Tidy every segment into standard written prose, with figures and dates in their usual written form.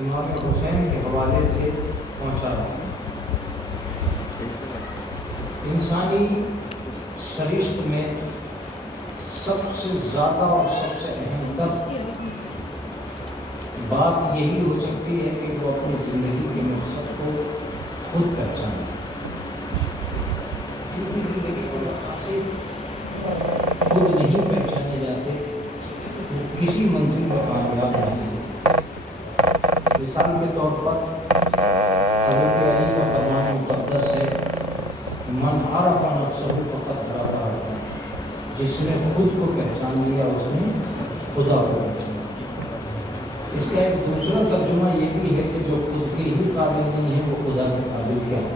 امام حسین کے حوالے سے پہنچا رہا ہوں۔ انسانی سرشت میں سب سے زیادہ اور سب سے اہم تر بات یہی ہو سکتی ہے کہ وہ اپنی زندگی کے مقصد کو خود پہچانے۔ کیونکہ زندگی کو مقاصد خود نہیں پہچانے جاتے تو کسی منزل میں کامیاب نہیں ہوتے۔ مثال کے طور پر حضرت علی کا فرمان مقدس ہے، من عرف نفسہ فقد عرف، جس نے خود کو پہچان لیا اس نے خدا کو پہچانا۔ اس کا ایک دوسرا ترجمہ یہ بھی ہے کہ جو خود کے ہی قابل نہیں ہے وہ خدا کے قابل کیا ہے۔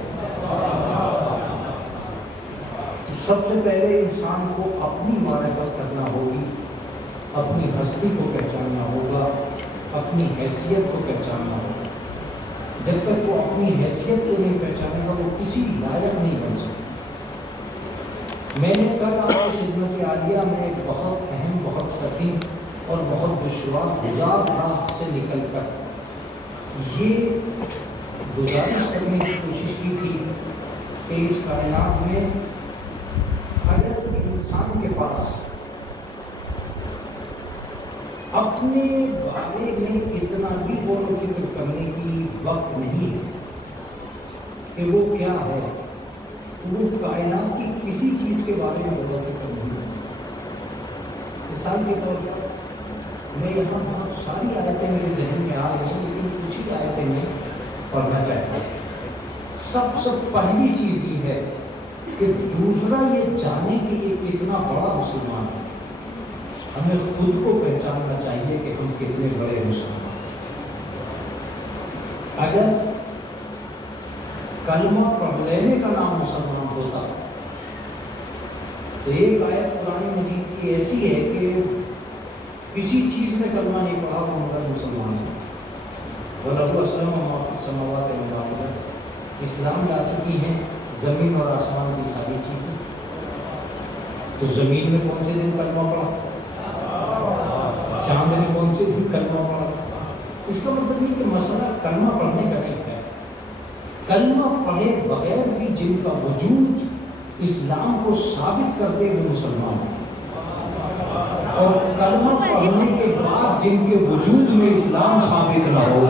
سب سے پہلے انسان کو اپنی معرفت کرنا ہوگی، اپنی ہستی کو پہچاننا ہوگا، اپنی حیثیت کو پہچاننا ہوگا۔ جب تک وہ اپنی حیثیت کو نہیں پہچانے گا وہ کسی لائق نہیں بن سکتا۔ میں نے کل آپ کی خدمت عالیہ میں ایک بہت اہم، بہت کٹھن اور بہت دشوار گزار راہ سے نکل کر یہ گزارش کرنے کی کوشش کی تھی کہ اس کائنات میں اگر انسان کے پاس اپنے بارے میں اتنا بھی غور و فکر کرنے کی وقت نہیں ہے کہ وہ کیا ہے، وہ کائنات کی کسی چیز کے بارے میں غور و فکر نہیں کر سکتا۔ مثال کے طور پر میں یہاں بہت ساری آیتیں میرے ذہن میں آ رہی ہیں لیکن کچھ ہی آیتیں میں پڑھنا چاہتا ہوں۔ سب سے پہلی چیز یہ ہے کہ دوسرا یہ جانے کہ یہ کتنا بڑا مسلمان ہے۔ ہمیں خود کو پہچاننا چاہیے کہ ہم کتنے بڑے مسلمان ہیں۔ اگر کلمہ پڑھ لینے کا نام مسلمان ہوتا تو ایک آیت قرآن مجید کی ایسی ہے کہ کسی چیز میں کلمہ نہیں پڑھا وہ مگر مسلمان ہے۔ وَلَهُ أَسْلَمَ مَا فِي السَّمَاوَاتِ وَالْأَرْضِ، اسلام لا چکی ہیں زمین اور آسمان کی ساری چیزیں۔ تو زمین میں کون سے دن کلمہ پڑھا، چاند میں کون سے دن کلمہ پڑھا۔ اس کا مطلب یہ کہ مسئلہ کلمہ پڑھنے کا نہیں ہے، کلمہ پڑھے بغیر بھی جن کا وجود اسلام کو ثابت کرتے ہوئے مسلمان ہیں، اور کلمہ پڑھنے کے بعد جن کے وجود میں اسلام ثابت نہ ہو۔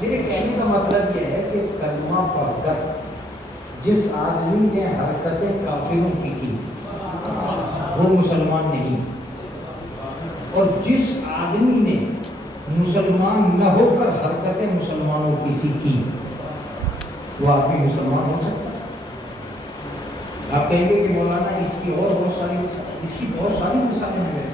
میرے کہنے کا مطلب یہ ہے کہ کلمہ پڑھ کر جس آدمی نے حرکتیں کافروں کی کی وہ مسلمان نہیں، اور جس آدمی نے مسلمان نہ ہو کر حرکتیں مسلمانوں کی سیکھی وہ آدمی مسلمان ہو سکتا ہے۔ آپ کہیں گے کہ مولانا اس کی بہت ساری مثالیں ہیں،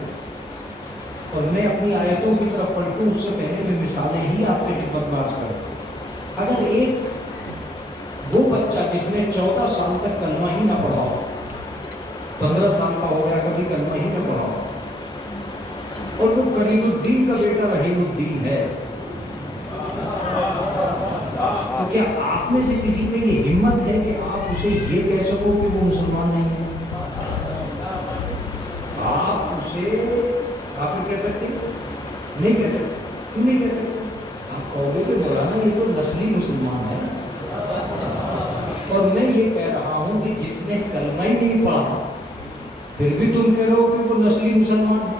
اور میں اپنی آیتوں کی طرف پلٹوں اس سے پہلے میں مثالیں ہی آپ کے خدمت میں عرض کرتا۔ اگر ایک وہ بچہ جس نے 14 سال تک کلمہ ہی نہ پڑھا ہو، 15 سال کا ہو گیا کبھی کلمہ ہی نہ پڑھا ہو، اور وہ کریم الدین کا بیٹا رحیم الدین ہے، تو کیا آپ میں سے کسی پہ یہ ہمت ہے کہ آپ اسے یہ کہہ سکو کہ وہ مسلمان نہیں ہے؟ آپ اسے کافر کہہ سکتے نہیں کہہ سکتے؟ کیوں نہیں کہہ سکتے؟ آپ کہو گے کہ مولانا یہ تو نسلی مسلمان ہے، اور میں یہ کہہ رہا ہوں کہ جس نے کلمہ ہی نہیں پڑھا پھر بھی تم کہہ رہے ہو کہ وہ نسلی مسلمان ہے۔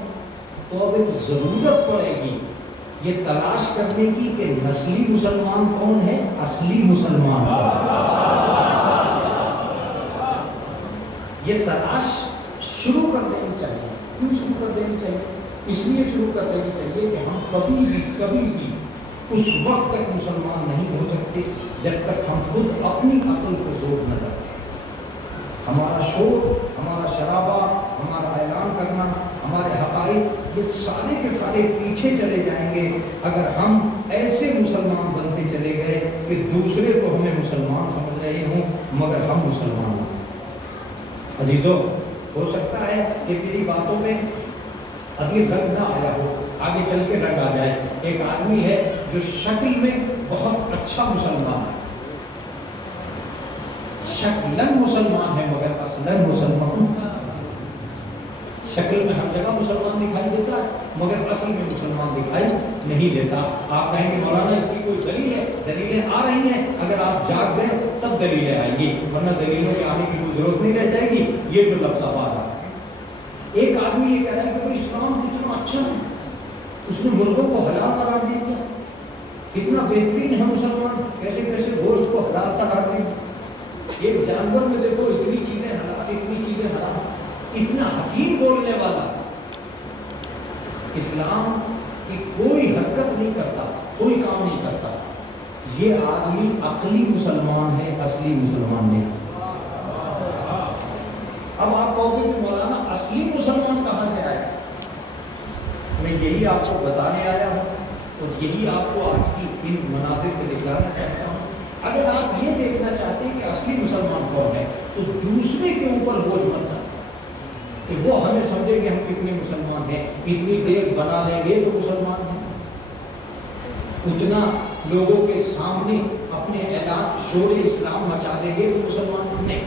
تو اب ایک ضرورت پڑے گی یہ تلاش کرنے کی کہ نسلی مسلمان کون ہے، اصلی مسلمان کون ہے۔ یہ تلاش شروع کر دینی چاہیے۔ کیوں شروع کر دینی چاہیے؟ اس لیے شروع کر دینی چاہیے کہ ہم کبھی بھی اس وقت تک مسلمان نہیں ہو سکتے جب تک ہم خود اپنی عقل کو زور نہ رکھیں۔ ہمارا شور، ہمارا شرابہ، ہمارا اعلان کرنا، ہمارے حقائق، یہ سارے کے سارے پیچھے چلے جائیں گے اگر ہم ایسے مسلمان بنتے چلے گئے کہ دوسرے کو ہمیں مسلمان سمجھ رہے ہوں مگر ہم مسلمان ہیں۔ عزیزو، ہو سکتا ہے کہ میری باتوں میں ابھی رنگ نہ آیا ہو، آگے چل کے رنگ آ جائے۔ ایک آدمی ہے جو شکل میں بہت اچھا مسلمان ہے، شکلاً مسلمان ہے مگر اصلاً مسلمان، شکل میں ہر جگہ مسلمان دکھائی دیتا ہے مگر اصل میں مسلمان دکھائی نہیں دیتا. آپ کہیں گے مولانا اس کی کوئی دلیل ہے؟ دلیلیں آ رہی ہیں، اگر آپ جاگ گئے تب دلیلیں آئیں گی، ورنہ دلیلوں کے آنے کی کوئی ضرورت نہیں رہ جائے گی. یہ جو لفظ آ رہا ہے، ایک آدمی یہ کہہ رہا ہے کہ اسلام کتنا اچھا ہے، اس نے مرغوں کو حلال قرار دے دیا، کتنا بہترین ہے مسلمان، کیسے کیسے گوشت کو حلال قرار دے دیا. ایک جانور میں دیکھو اتنی چیزیں حلال، اتنی چیزیں حرام، اتنا حسین بولنے والا. اسلام کی کوئی حرکت نہیں کرتا، کوئی کام نہیں کرتا. یہ آدمی عقلی مسلمان ہے، اصلی مسلمان نہیں. اب آپ کہو گے کہ مولانا اصلی مسلمان کہاں سے آیا؟ میں یہی آپ کو بتانے آیا ہوں اور یہی آپ کو آج کی ان مناظر پہ دکھانا چاہتا ہوں. اگر آپ یہ دیکھنا چاہتے ہیں کہ اصلی مسلمان کون ہے تو دوسرے کے اوپر بوجھ مت ڈالیں کہ وہ ہمیں سمجھے کہ ہم کتنے مسلمان ہیں، اتنی دیر بنا لیں گے تو مسلمان ہیں، اتنا لوگوں کے سامنے اپنے اعلان شور اسلام مچا دیں گے تو مسلمان نہیں.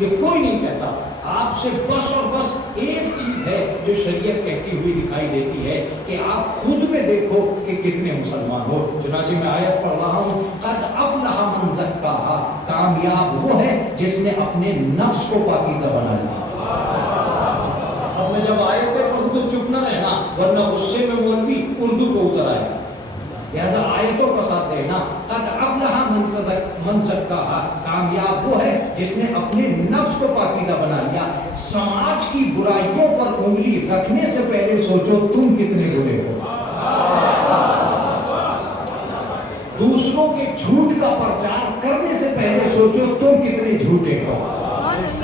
یہ کوئی نہیں کہتا. آپ سے بس اور بس ایک چیز ہے جو شریعت کہتی ہوئی دکھائی دیتی ہے کہ آپ خود میں دیکھو کہ کتنے مسلمان ہو. چنانچہ میں آیت پڑھ رہا ہوں، قد افلح من زکاہا، کامیاب وہ ہے جس نے اپنے نفس کو پاکیزہ بنایا. اب میں جب آیتیں پڑھوں تو چپ نہ رہنا، ورنہ غصے میں مولوی اردو کو اتر آئے گا. لہذا آیتوں کا ساتھ دینا. قد افلح من زکاہا، کامیاب وہ ہے جس نے اپنے نفس کو پاکیزہ بنا لیا. سماج کی برائیوں پر انگلی رکھنے سے پہلے سوچو تم کتنے برے ہو. دوسروں کے جھوٹ کا پرچار کرنے سے پہلے سوچو تم کتنے جھوٹے ہو.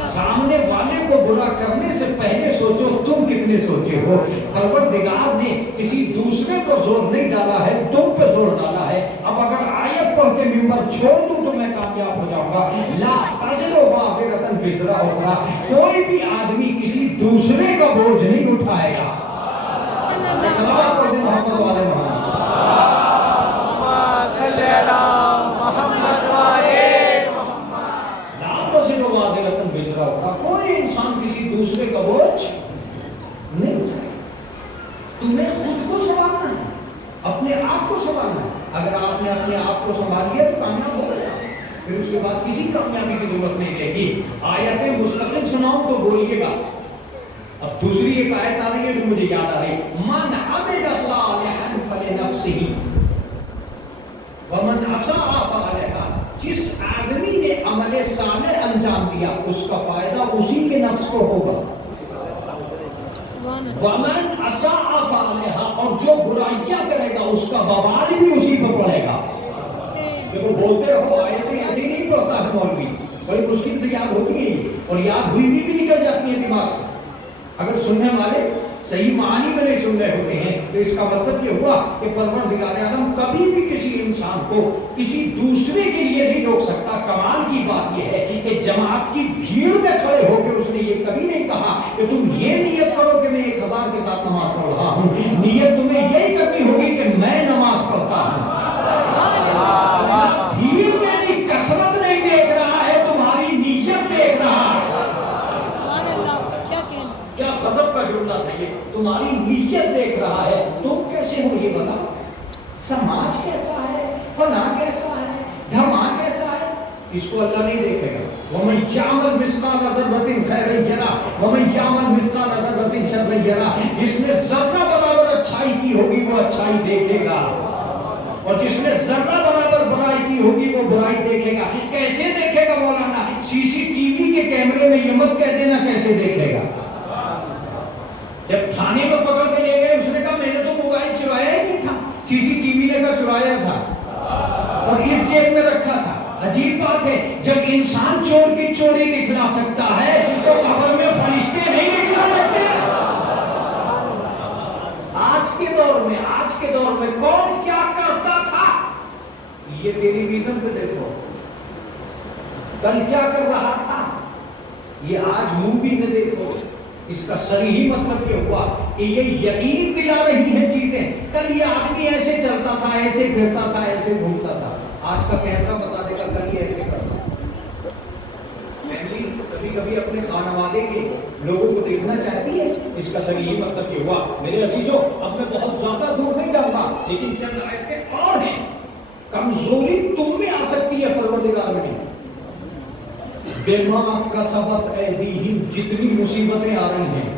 سامنے والے کو برا کرنے سے پہلے سوچو تم کتنے سوچے ہو. پروردگار نے کسی دوسرے کو زور نہیں ڈالا ہے، تم پہ زور ڈالا ہے. اب اگر آیت پڑھ کے ممبر چھوڑ دوں تو میں کامیاب ہو جاؤں گا. لا تزر وازرۃ وزر اخری، کوئی بھی آدمی کسی دوسرے کا بوجھ نہیں اٹھائے گا. صلوات پڑھیں محمد والے محمد. صلی اللہ محمد والے. کوئی انسان کسی دوسرے کا بوجھ نہیں اٹھائے. تمہیں خود کو سنبھالنا ہے، اپنے آپ کو سنبھالنا ہے. اگر آپ نے اپنے آپ کو سنبھال لیا تو کامیاب ہو گیا، پھر اس کے بعد کسی کامیابی کی ضرورت نہیں رہے گی. آیتیں مستقل سناؤں تو بولیے گا. اب دوسری ایک آیت آ رہی ہے جو مجھے یاد آ رہی ہے، من عمل صالحا فلنفسہ ومن اساء فعلیہا. جس آدمی نے عمل صالح انجام دیا اس کا فائدہ اسی کے نفس کو ہوگا. ومن اساء فعلیہا، اور جو برائیاں کرے گا اس کا وبال بھی اسی کو پڑے گا. دیکھو بولتے رہو، آیتیں ایسے ہی نہیں پڑھتا ہے مولوی، بڑی مشکل سے یاد ہوتی ہے اور یاد ہوئی بھی نکل جاتی ہے دماغ سے. اگر سننے والے صحیح معنی میں نہیں سن رہے ہوتے ہیں تو اس کا مطلب یہ ہوا کہ پروردگار عالم کبھی بھی کسی انسان کو کسی دوسرے کے لیے نہیں روک سکتا. کمال کی بات یہ ہے کہ جماعت کی بھیڑ میں کھڑے ہو کے اس نے یہ کبھی نہیں کہا کہ تم یہ نیت کرو کہ میں 1000 کے ساتھ نماز پڑھ رہا ہوں. نیت تمہیں یہی کرنی ہوگی کہ میں نماز پڑھتا ہوں. بھیڑ میں بھی کثرت نہیں دیکھ رہا ہے، تمہاری نیت دیکھ رہا ہے. کیا غضب کا جملہ تھا یہ، تمہاری نیت دیکھ رہا ہے. تم کیسے ہو یہ بتاؤ، سماج کیسا ہے، فلاں کیسا ہے، دھما کیسا ہے، اس کو اللہ نہیں دیکھے گا. وَمَن يَعْمَلْ مِثْقَالَ ذَرَّةٍ خَيْرًا يَرَهُ وَمَن يَعْمَلْ مِثْقَالَ ذَرَّةٍ شَرًّا يَرَهُ. جس نے ذرہ برابر اچھائی کی ہوگی وہ اچھائی دیکھے گا، اور جس نے ذرہ برابر برائی کی ہوگی وہ برائی دیکھے گا. کیسے دیکھے گا مولانا؟ سی سی ٹی وی کے کیمرے میں یہ مت کہہ دینا کیسے دیکھے گا. جب تھانے میں پکڑ کے لے گئے اس نے کہا میں نے تو موبائل چرایا ہی نہیں تھا، سی سی ٹی وی نے کہا چرایا تھا اور اس جیب میں رکھا تھا. عجیب بات ہے، جب انسان چور کی چوری دکھلا سکتا ہے تو قبر میں فرشتے نہیں دکھلا سکتے. آج کے دور میں کون کیا کرتا تھا یہ ٹیلی ویژن پہ دیکھو، کل کیا کر رہا تھا یہ آج مووی میں دیکھو. اس کا صریحی مطلب یہ ہوا کہ یہ یقین دلا رہی ہیں چیزیں. کل یہ آدمی ایسے چلتا تھا، ایسے پھرتا تھا، ایسے گھومتا تھا، آج کا کیمرہ بتا دے گا کل یہ ایسے کرتا. فیملی کبھی کبھی اپنے خانوادے کے لوگوں کو دیکھنا چاہتی ہے اس کا صحیح یہ مطلب یہ ہوا میرے عزیزوں اب میں بہت زیادہ دور نہیں جاؤں گا لیکن چند آیتیں اور ہیں کمزوری تم میں آ سکتی ہے پروردگار میں بما کسبت ایدیہم جتنی مصیبتیں آ رہی ہیں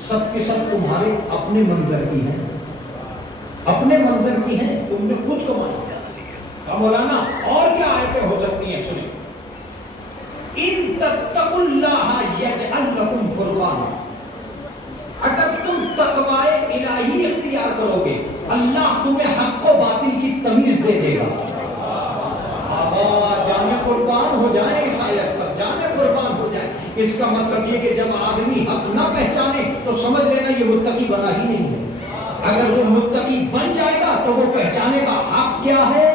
سب کے سب تمہارے اپنے منظر کی ہیں اپنے منظر کی ہیں تم نے خود کمائی مولانا اور کیا آیتیں ہو سکتی ہیں سنیں ان تتقوا اللہ یجعل لکم فرقانا اگر تم تقوی الہی اختیار کرو گے اللہ تمہیں حق و باطل کی تمیز دے دے گا جانے قربان ہو جائیں اس آیت پر جانے قربان ہو جائیں اس کا مطلب یہ کہ جب آدمی حق نہ پہچانے تو سمجھ لینا یہ متقی بنا ہی نہیں ہے اگر وہ متقی بن جائے گا تو وہ پہچانے گا حق کیا ہے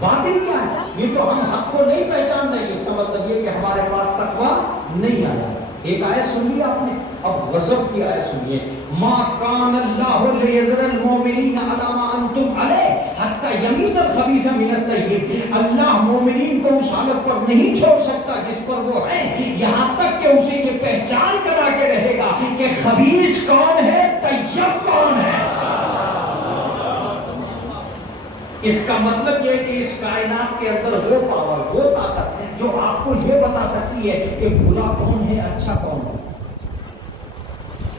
باطل کیا ہے یہ جو ہم حق کو نہیں پہچان رہے اس کا مطلب یہ کہ ہمارے پاس تقویٰ نہیں آیا ایک آیت سنی آپ نے اب غضب کی آیت سنیے ما کان اللہ لیذر المؤمنین علی ما انتم علیہ حتی یمیز الخبیث من الطیب اللہ مومنین کو اس حالت پر نہیں چھوڑ سکتا جس پر وہ ہیں یہاں تک کہ اسے یہ پہچان کرا کے رہے گا کہ خبیث کون ہے طیب کون ہے اس کا مطلب یہ کہ اس کائنات کے اندر وہ پاور وہ طاقت ہے جو آپ کو یہ بتا سکتی ہے کہ برا کون ہے اچھا کون ہے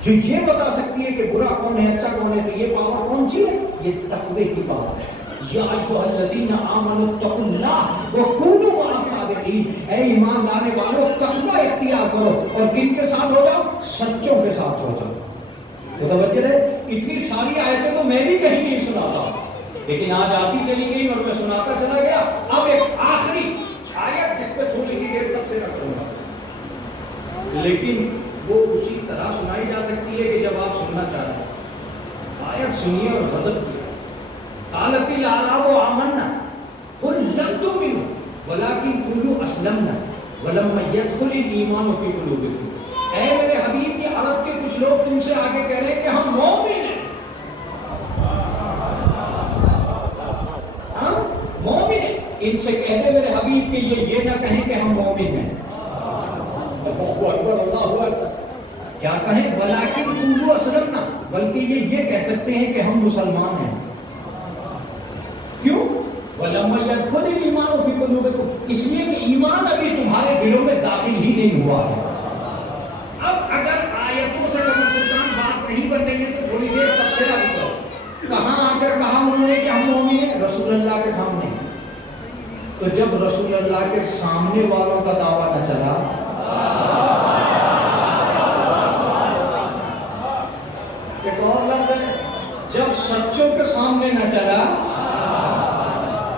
جو یہ بتا سکتی ہے کہ برا کون ہے اچھا کون ہے تو یہ پاور کون سی ہے یہ تقوی کی پاور ہے یا ایھا الذین آمنوا اتقوا اللہ وکونوا مع الصادقین اے ایمان لانے والوں تقوی اختیار کرو اور کن کے ساتھ ہو جاؤ سچوں کے ساتھ ہو جاؤ متوجہ ہے اتنی ساری آیتیں تو میں بھی کہیں نہیں سناتا لیکن آج آتی چلی گئی اور میں سناتا چلا گیا اب ایک آخری آیت جس پہ تھوڑی سی دیر تک سے رکھوں گا لیکن وہ اسی طرح سنائی جا سکتی ہے کہ جب آپ سننا چاہ رہے ہیں آیت سنیے اور غضب کیا قالت الاعراب آمنا قل لم تؤمنوا ولكن قولوا اسلمنا ولما يدخل الايمان في قلوبكم اے میرے حبیب کی عرب کے کچھ لوگ تم سے آگے کہہ رہے ہیں کہ ہم مومن ہیں مومن ہیں ان سے کہتے میرے حبیب کہ یہ نہ کہیں کہ ہم مومن ہیں کیا کہیں ولیکن قولوا اسلمنا بلکہ یہ کہہ سکتے ہیں کہ ہم مسلمان ہیں کیوں ولما يدخل الايمان في قلوبكم اس لیے کہ ایمان ابھی تمہارے دلوں میں داخل ہی نہیں ہوا ہے اب اگر آیتوں سے کبھی سلطان بات نہیں بن رہی ہے تو تھوڑی دیر تفسیر بھی کرو کہاں آ کر کہا انہوں نے کہ ہم مومن ہیں رسول اللہ کے سامنے تو جب رسول اللہ کے سامنے والوں کا دعویٰ نہ چلا ایک اور لفظ ہے جب سچوں کے سامنے نہ چلا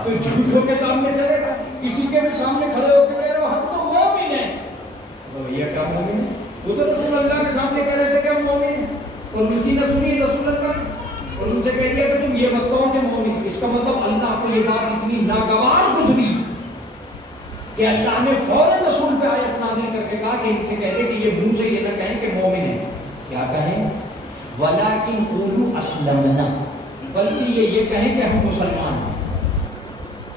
تو جھوٹوں کے سامنے چلے گا کسی کے بھی سامنے کھڑے ہو کے کہہ رہے ہو ہم تو مومن ہیں تو یہ کیا مومن ہے وہ تو رسول اللہ کے سامنے کہہ رہے تھے کہ ہم مومن ہیں اور ان کی نہ سنی رسول اللہ اور ان سے کہہ دیا کہ تم یہ مت کہو کہ مومن اس کا مطلب اللہ کو یہ بات اتنی ناگوار گزری کہ اللہ نے فوراً رسول پہ آیت نازل کر کے کہا کہ ان سے کہتے کہ یہ منہ سے یہ نہ کہیں کہ مومن ہے کیا کہیں ولیکن قولوا اسلمنا بلکہ یہ کہیں کہ ہم مسلمان ہیں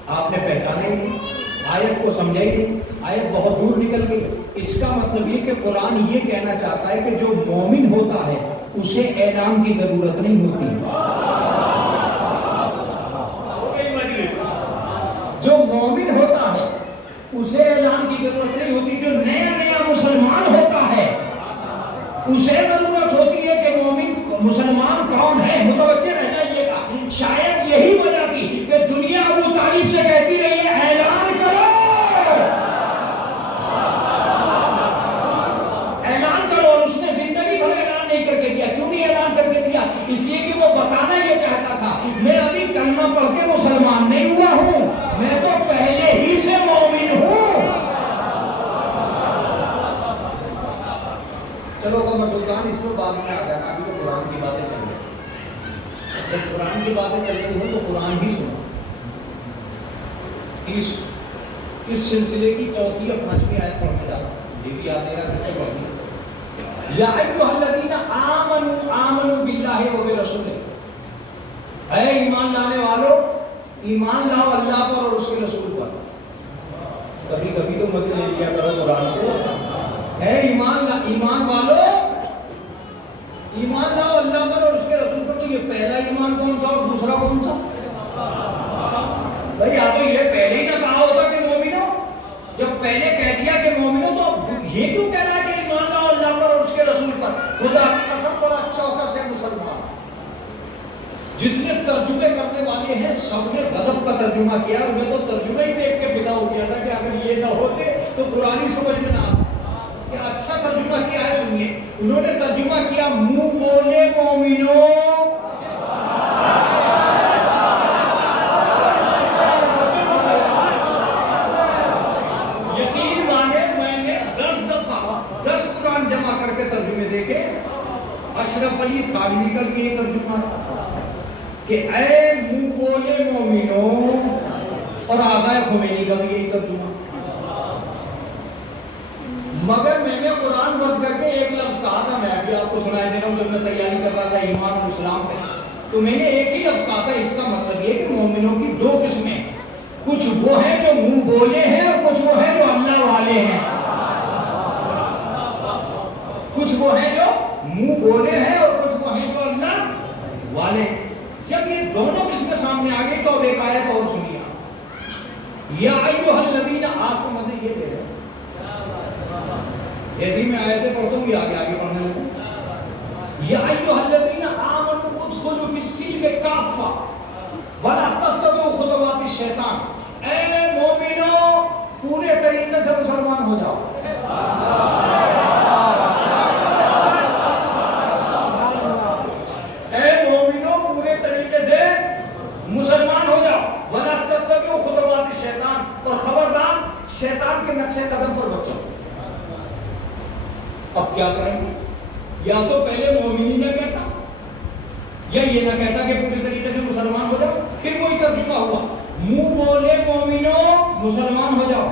آپ نے پہچانا ہی آیت کو سمجھا ہی آیت بہت دور نکل گئی اس کا مطلب یہ کہ قرآن یہ کہنا چاہتا ہے کہ جو مومن ہوتا ہے اسے اعلان کی ضرورت نہیں ہوتی جو مومن ہوتا ہے اسے اعلان کی ضرورت نہیں ہوتی جو نیا نیا مسلمان ہوتا ہے اسے ضرورت ہوتی ہے کہ مومن مسلمان کون ہے متوجہ رہ جائیے گا شاید یہی وجہ تھی کہ دنیا ابو طالب سے کہتی رہی ہے اعلان کرو اعلان کرو اور اس نے زندگی بھر اعلان نہیں کر کے دیا کیوں نہیں اعلان کر کے دیا اس لیے کہ وہ بتانا یہ چاہتا تھا میں ابھی کلمہ پڑھ کے مسلمان نہیں ہوا ہوں میں تو پہلے ہی سے مومن ہوں چلو وہ مردان اس کو بعد میں آ گیا ابھی تو قرآن کی باتیں چل رہی جب قرآن کی باتیں چل رہی ہوں تو قرآن بھی سنو اس سلسلے کی چوتھی اور پانچویں آیت پڑھنے جا رہا ہوں یہ بھی یاد رہا سکتے پڑھنی یا ایھا الذین آمنوا باللہ وبرسولہ اے ایمان لانے والوں ایمان لاؤ اللہ پر اور اس کے رسول پر کبھی کبھی تو مت لے لیا کرو قرآن کو اے ایمان والو ایمان لاؤ اللہ پر اور اس کے رسول پر، تو یہ پہلا ایمان کون سا اور دوسرا کون سا؟ بھائی آپ تو یہ پہلے ہی نہ کہا ہوتا کہ مومنو، جب پہلے کہہ دیا کہ مومنو تو اب یہ کیوں کہنا ہے کہ ایمان لاؤ اللہ پر اور اس کے رسول پر؟ خدا کی قسم بڑا چوکس ہے مسلمان، جتنے ترجمے کرنے والے ہیں سب نے غضب کا ترجمہ کیا، انہیں تو ترجمہ ہی دیکھ کے فدا ہو گیا تھا کہ اگر یہ نہ ہوتے تو قرآن ہی سمجھ میں نہ آتا۔ کیا اچھا ترجمہ کیا ہے سنیے، انہوں نے ترجمہ کیا منہ بولے مومنوں، یقین مانے میں نے 10 قرآن جمع کر کے ترجمے دیکھے، اشرف علی تھانوی کا بھی یہ ترجمہ کہ اے منہ بولے مومنوں، اور آغا خمینی کا بھی یہی ترجمہ۔ مگر میں نے قرآن پڑھ کر کے ایک لفظ کہا تھا، میں ابھی آپ کو سنائی دے رہا ہوں جب میں تیاری کر رہا تھا ایمان اور اسلام پہ، تو میں نے ایک ہی لفظ کہا تھا، اس کا مطلب یہ کہ مومنوں کی 2 قسمیں، کچھ وہ ہیں جو منہ بولے ہیں اور کچھ وہ ہیں جو اللہ والے ہیں، کچھ وہ ہیں جو منہ بولے ہیں اور کچھ وہ ہیں جو اللہ والے ہیں۔ جب یہ دونوں قسمیں سامنے آ گئی تو اب ایک آیت اور سنیے، یا ایھا الذین، آج تو مزے یہ دے رہے ہیں ایسی میں آیتیں پڑھتا ہوں، یہ آگے پڑھنے لگوں، یا ایھا الذین آمنوا ادخلوا فی السلم کافہ ولا تتبعوا خطوات الشیطان، اے مومنوں پورے طریقے سے مسلمان ہو جاؤ، اے مومنوں پورے طریقے سے مسلمان ہو جاؤ، ولا تتبعوا خطوات الشیطان، اور خبردار شیطان کے نقش قدم پر بچو۔ اب کیا کریں گے؟ یا تو پہلے مومنی نہ کہتا، یا یہ نہ کہتا کہ پوری طریقے سے مسلمان ہو جاؤ، پھر وہی ترجمہ ہوا منہ بولے مومنوں مسلمان ہو جاؤ۔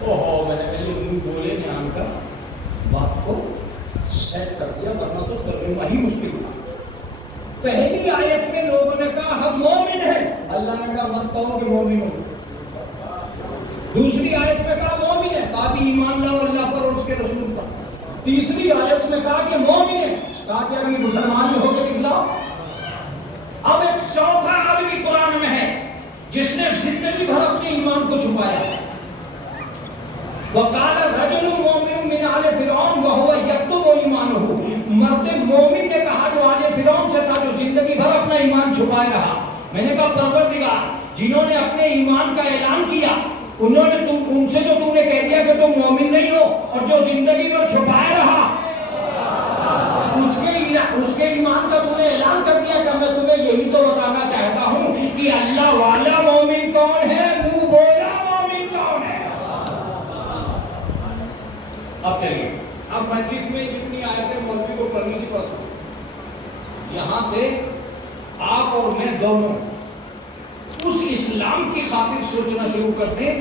اوہو، میں نے کہا یہ منہ بولے نیام کا بات کو سیٹ کر دیا، ورنہ تو ترجمہ ہی مشکل تھا۔ پہلی آیت میں لوگوں نے کہا ہم مومن ہیں، اللہ نے کہا مت کہو کہ مومن ہو۔ دوسری آیت میں کہا مومن ہے، کہا کہ ایمان لاؤ اللہ پر اور اس کے رسول پر۔ تیسری آیت میں کہا کہ مومن ہے، کہا کہ ابھی مسلمان ہو کے دکھلاؤ۔ اب ایک چوتھا آدمی قرآن میں ہے جس نے زندگی بھر اپنے ایمان کو چھپایا۔ وقال رجل مومن من آل فرعون وهو یکتم ایمانہ، مرد مومن نے کہا جو آل فرعون سے تھا، جو زندگی بھر اپنا ایمان چھپائے رہا۔ میں نے کہا پروردگار، جنہوں نے اپنے ایمان کا اعلان کیا، انہوں نے ان سے جو تم نے کہہ دیا کہ تم مومن نہیں ہو، اور جو زندگی میں چھپائے رہا اس کے ایمان کا تم نے اعلان کر دیا، کہ میں تمہیں یہی تو بتانا چاہتا ہوں کہ اللہ والا مومن کون ہے، منہ بولا مومن کون ہے۔ اب چلیے، اب مجلس میں جتنی آیتیں مولوی کو پڑھنی کی پڑھ، یہاں سے آپ اور میں دونوں اس اسلام کی خاطر سوچنا شروع کرتے ہیں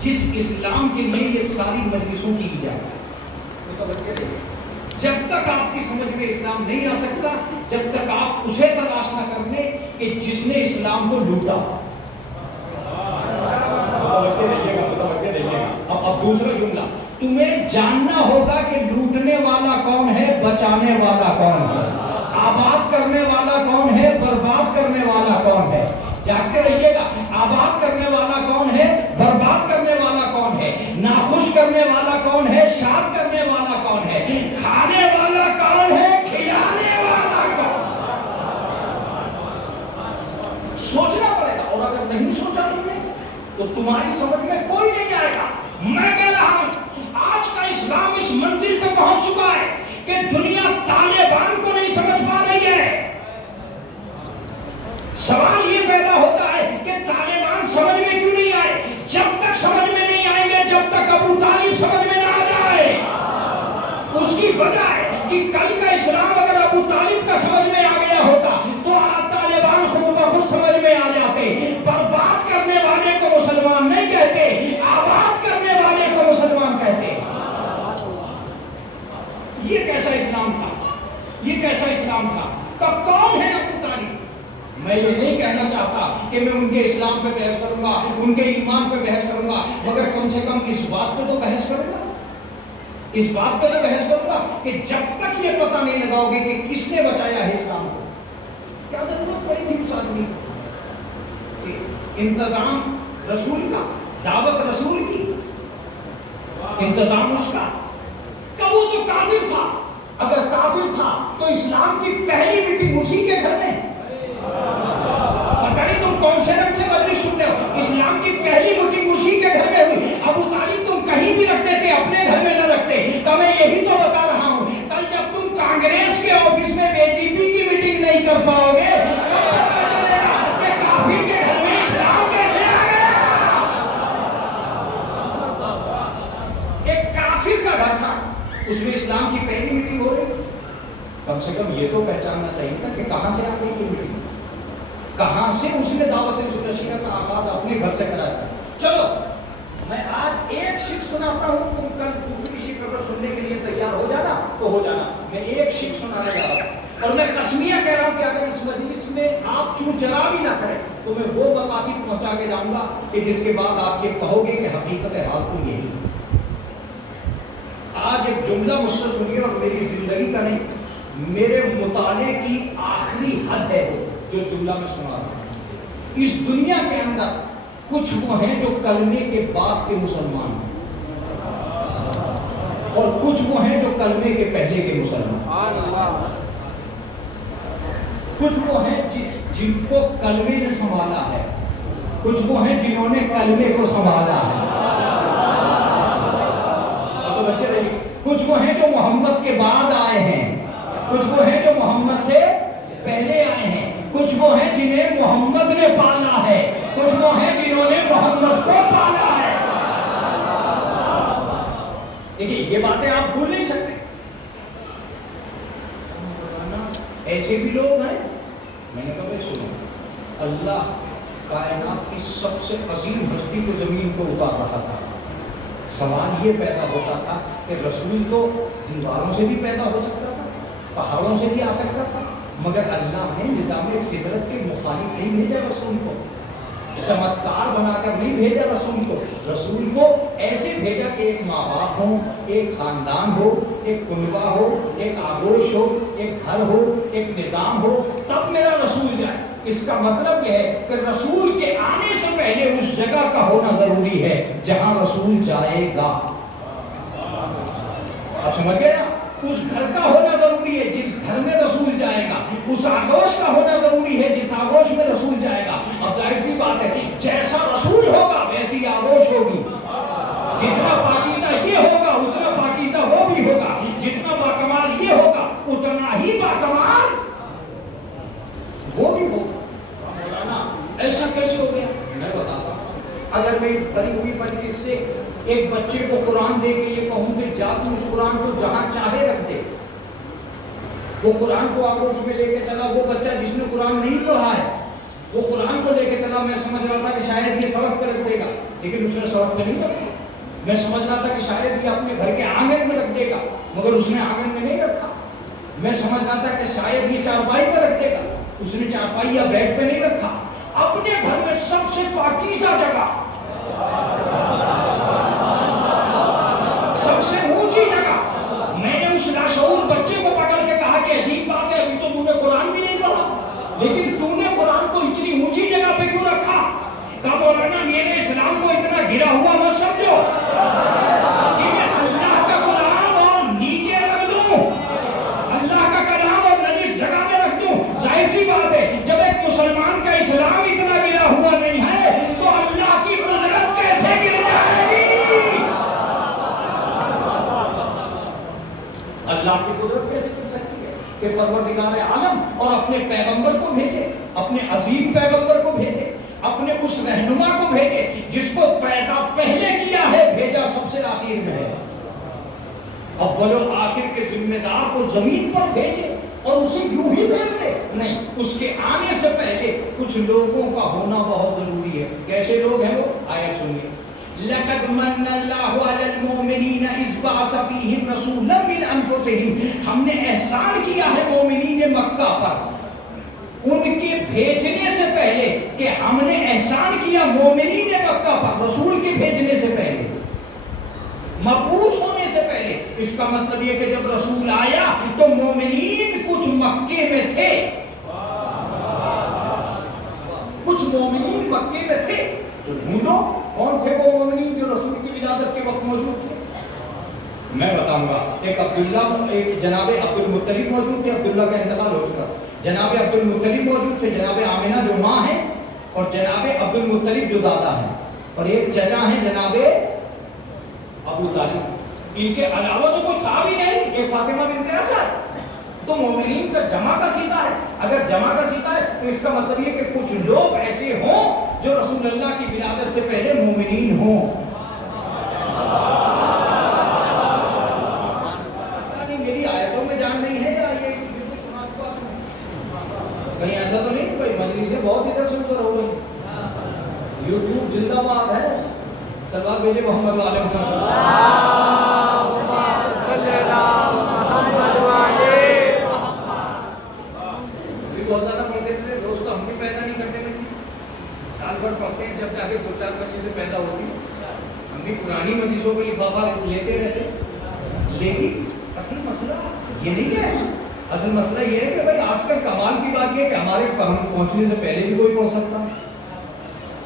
جس اسلام کے لیے یہ ساری مجلسوں کی جائے۔ جب تک آپ کی سمجھ میں اسلام نہیں آ سکتا، جب تک آپ اسے تلاش نہ کر لیں کہ جس نے اسلام کو لوٹا۔ اب دوسرا جملہ، تمہیں جاننا ہوگا کہ لوٹنے والا کون ہے، بچانے والا کون ہے، آباد کرنے والا کون ہے، برباد کرنے والا کون ہے۔ جانتے رہیے گا، آباد کرنے والا کون ہے، برباد کرنے والا کون ہے، ناخوش کرنے والا کون ہے، شاد کرنے والا کون ہے، کھانے والا کون ہے، کھلانے والا کون ہے۔ سوچنا پڑے گا، اور اگر نہیں سوچا تم نے تو تمہاری سمجھ میں کوئی نہیں آئے گا۔ میں کہہ رہا ہوں آج کا اسلام اس منزل پہ پہنچ چکا ہے کہ دنیا طالبان کو نہیں سمجھ پا رہی ہے۔ سوال یہ پیدا ہوتا ہے کہ طالبان سمجھ میں کیوں نہیں آئے؟ جب تک سمجھ میں نہیں آئیں گے جب تک ابو طالب سمجھ میں نہ آ جائے۔ اس کی وجہ ہے کہ کل کا اسلام اگر ابو طالب کا سمجھ میں آ گیا ہوتا تو طالبان خود بخود سمجھ میں آ جاتے۔ برباد کرنے والے کو مسلمان نہیں کہتے، آباد کرنے والے کو مسلمان کہتے۔ یہ کیسا اسلام تھا، یہ کیسا اسلام تھا؟ کب کون ہے ابو طالب؟ میں یہ نہیں کہنا چاہتا کہ میں ان کے اسلام پہ بحث کروں گا، ان کے ایمان پہ بحث کروں گا، مگر کم سے کم اس بات پہ تو بحث کروں گا اس بات پہ تو بحث کروں گا کہ جب تک یہ پتہ نہیں لگاؤ گے کہ کس نے بچایا ہے اسلام کو، کیا ضرورت پڑی تھی اس آدمی کو؟ انتظام رسول کا، دعوت رسول کی، انتظام اس کا، کہ وہ تو کافر تھا، اگر کافر تھا تو اسلام کی پہلی میٹنگ اسی کے گھر میں، پتہ نہیں تم کون سے رنگ سے مجلس سنتے ہو، اسلام کی پہلی میٹنگ اسی کے گھر میں ہوئی۔ ابو طالب تم کہیں بھی رکھتے تھے، اپنے گھر میں نہ رکھتے، تو میں یہی تو بتا رہا ہوں، کل جب تم کانگریس کے آفس میں بی جے پی کی میٹنگ نہیں کر پاؤ گے تو پتہ چلے گا کہ کافر کے گھر میں اسلام کیسے آ گیا۔ ایک کافر کا گھر تھا، اس میں اسلام کی پہلی میٹنگ ہو رہی، کم سے کم یہ تو پہچاننا چاہیے تھا کہ کہاں سے آ گئی یہ میٹنگ، کہاں سے اس نے دعوت رسول کا آغاز اپنے گھر سے کرایا تھا۔ چلو میں آج ایک شک سناتا ہوں، تم کل دوسری شک اگر سننے کے لیے تیار ہو جانا تو ہو جانا، میں ایک شک سنانے جا رہا ہوں، اور میں قسمیہ کہہ رہا ہوں کہ اگر اس مجلس میں آپ چون چلا بھی نہ کریں تو میں وہ مقاصد پہنچا کے جاؤں گا کہ جس کے بعد آپ یہ کہو گے کہ حقیقت حال تو یہی ہے۔ آج ایک جملہ مجھ سے سنیے، اور میری زندگی کا نہیں، میرے مطالعے کی آخری حد ہے جو جملہ میں سنا رہا ہوں۔ اس دنیا کے اندر کچھ وہ ہیں جو کلمے کے بعد کے مسلمان ہیں، اور کچھ وہ ہیں جو کلمے کے پہلے کے مسلمان، کچھ وہ ہیں جن کو کلمے نے سنبھالا ہے، کچھ وہ ہیں جنہوں نے کلمے کو سنبھالا ہے، کچھ وہ ہیں جو محمد کے بعد آئے ہیں، کچھ وہ ہیں جو محمد سے پہلے آئے ہیں، کچھ وہ ہیں جنہیں محمد نے پالا ہے، کچھ وہ ہیں جنہوں نے محمد کو پالا ہے۔ دیکھیے یہ باتیں آپ بھول نہیں سکتے، ایسے بھی لوگ ہیں، میں نے کبھی سنا اللہ کائنات کی سب سے عظیم ہستی کو زمین کو اتار رہا تھا، سوال یہ پیدا ہوتا تھا کہ رسول تو دیواروں سے بھی پیدا ہو سکتا تھا، پہاڑوں سے بھی آ سکتا تھا، مگر اللہ نے نظام فطرت کے مخالف نہیں بھیجا رسول کو، چمتکار بنا کر نہیں بھیجا رسول کو، رسول کو ایسے بھیجا کہ ایک ماں باپ ہو، ایک خاندان ہو، ایک کنبہ ہو، ایک آگوش ہو، ایک گھر ہو، ایک نظام ہو، تب میرا رسول جائے۔ اس کا مطلب یہ ہے کہ رسول کے آنے سے پہلے اس جگہ کا ہونا ضروری ہے جہاں رسول جائے گا، آپ سمجھ گئے نا؟ اس گھر کا ہونا ضروری ہے جس گھر میں رسول جائے گا، اس آگوش کا ہونا ضروری ہے جس آگوش میں رسول جائے گا۔ اب ظاہر سی بات ہے جیسا رسول ہوگا ویسی آگوش ہوگی، جتنا پاکیزہ یہ ہوگا اتنا پاکیزہ وہ بھی ہوگا، جتنا باکمال یہ ہوگا اتنا ہی باکمال وہ بھی ہوگا۔ مولانا ایسا کیسے ہو گیا؟ میں بتاتا ہوں، اگر میں اس بھری ہوئی مجلس سے ایک بچے کو قرآن دے کے یہ کہوں کہ جا تو اس قرآن کو جہاں چاہے رکھ دے، وہ قرآن کو آگوش میں لے کے چلا، وہ بچہ جس نے قرآن نہیں پڑھا ہے وہ قرآن کو لے کے چلا، میں سمجھ رہا تھا کہ شاید یہ سڑک پہ رکھ دے گا، لیکن اس نے سڑک پہ نہیں رکھا۔ میں سمجھ رہا تھا کہ شاید یہ اپنے گھر کے آنگن میں رکھ دے گا، مگر اس نے آنگن میں نہیں رکھا۔ میں سمجھ رہا تھا کہ شاید یہ چارپائی پہ رکھ دے گا، اس نے چارپائی یا بیڈ پہ نہیں رکھا، اپنے گھر میں سب سے پاکیزہ جگہ، سب سے اونچی جگہ۔ میں نے اس لاشعور بچے کو پکڑ کے کہا کہ عجیب بات ہے، ابھی تو تو نے قرآن بھی نہیں پڑھا، لیکن تو نے قرآن کو اتنی اونچی جگہ پہ کیوں رکھا؟ کہا مولانا میرے اسلام کو اتنا گرا ہوا مت سمجھو کہ میں اللہ کا کلام اور نیچے رکھ دوں، اللہ کا کلام اور نجس جگہ میں رکھ دوں۔ ظاہر سی بات ہے جب ایک مسلمان کا اسلام اتنا گرا ہوا نہیں ہے تو اللہ کی قدرت کیسے گر جائے گی؟ اللہ کی قدرت کیسے گر سکتی ہے کہ پروردگار عالم اور اپنے پیغمبر کو بھیجے، اپنے عظیم پیغمبر کو بھیجے، اپنے اس رہنما کو بھیجے جس کو پیدا پہلے کیا ہے، بھیجا سب سے آخر میں ہے، اول و آخر کے ذمہ دار کو زمین پر بھیجے اور اسے یوں ہی بھیج دے؟ نہیں، اس کے آنے سے پہلے کچھ لوگوں کا ہونا بہت ضروری ہے۔ کیسے لوگ ہیں وہ؟ آیت سنیے، لَقَدْ مَنَّ اللَّهُ عَلَى الْمُؤْمِنِينَ إِذْ بَعَثَ فِيهِمْ رَسُولًا مِّنْ أَنفُسِهِمْ، ہم نے احسان کیا ہے مومنین مکہ پر ان کے بھیجنے سے پہلے، کہ ہم نے احسان کیا مومنین مکہ پر رسول کے بھیجنے سے پہلے۔ مبعوث ہونے سے پہلے. اس کا مطلب یہ کہ جب رسول آیا تو مومنین کچھ مکے میں تھے, کچھ مومنین مکے میں تھے. تو ڈھونڈو کون تھے وہ مومنین جو رسول کی ولادت کے وقت موجود تھے. میں بتاؤں گا. ایک جناب عبد المطلب موجود تھے, عبداللہ کا انتقال ہو چکا. جناب عبد المطلب موجود تھے, جناب آمنہ جو ماں ہیں, اور جناب عبد المطلب جو دادا ہیں, اور ایک چچا ہیں جناب ابو طالب. ان کے علاوہ تو کوئی تھا بھی نہیں. ایک فاطمہ بنت اسد. تو مومنین کا جمع کا سیدھا ہے. اگر جمع کا سیدھا ہے تو اس کا مطلب یہ کہ کچھ لوگ ایسے ہوں جو رسول اللہ کی ولادت سے پہلے مومنین ہوں. پتہ نہیں میری آیتوں میں جان نہیں ہے یا یہ سماج کو کہیں ایسا تو نہیں کوئی مجلسیں بہت ادھر سے ادھر ہو گئی. یوٹیوب زندہ باد ہے. سلوات بھیجے محمد والے بہت زیادہ پڑھتے تھے. دوست ہم بھی پیدا نہیں کرتے تھے. سال بھر پڑھتے ہیں, جب جا کے 2-4 مجلسیں پیدا ہوتی. ہم بھی پرانی مجلسوں کے لفافہ لیتے رہتے. لیکن اصل مسئلہ یہ نہیں ہے. اصل مسئلہ یہ ہے کہ بھائی آج کل کمال کی بات یہ کہ ہمارے پہنچنے سے پہلے بھی کوئی پہنچ سکتا.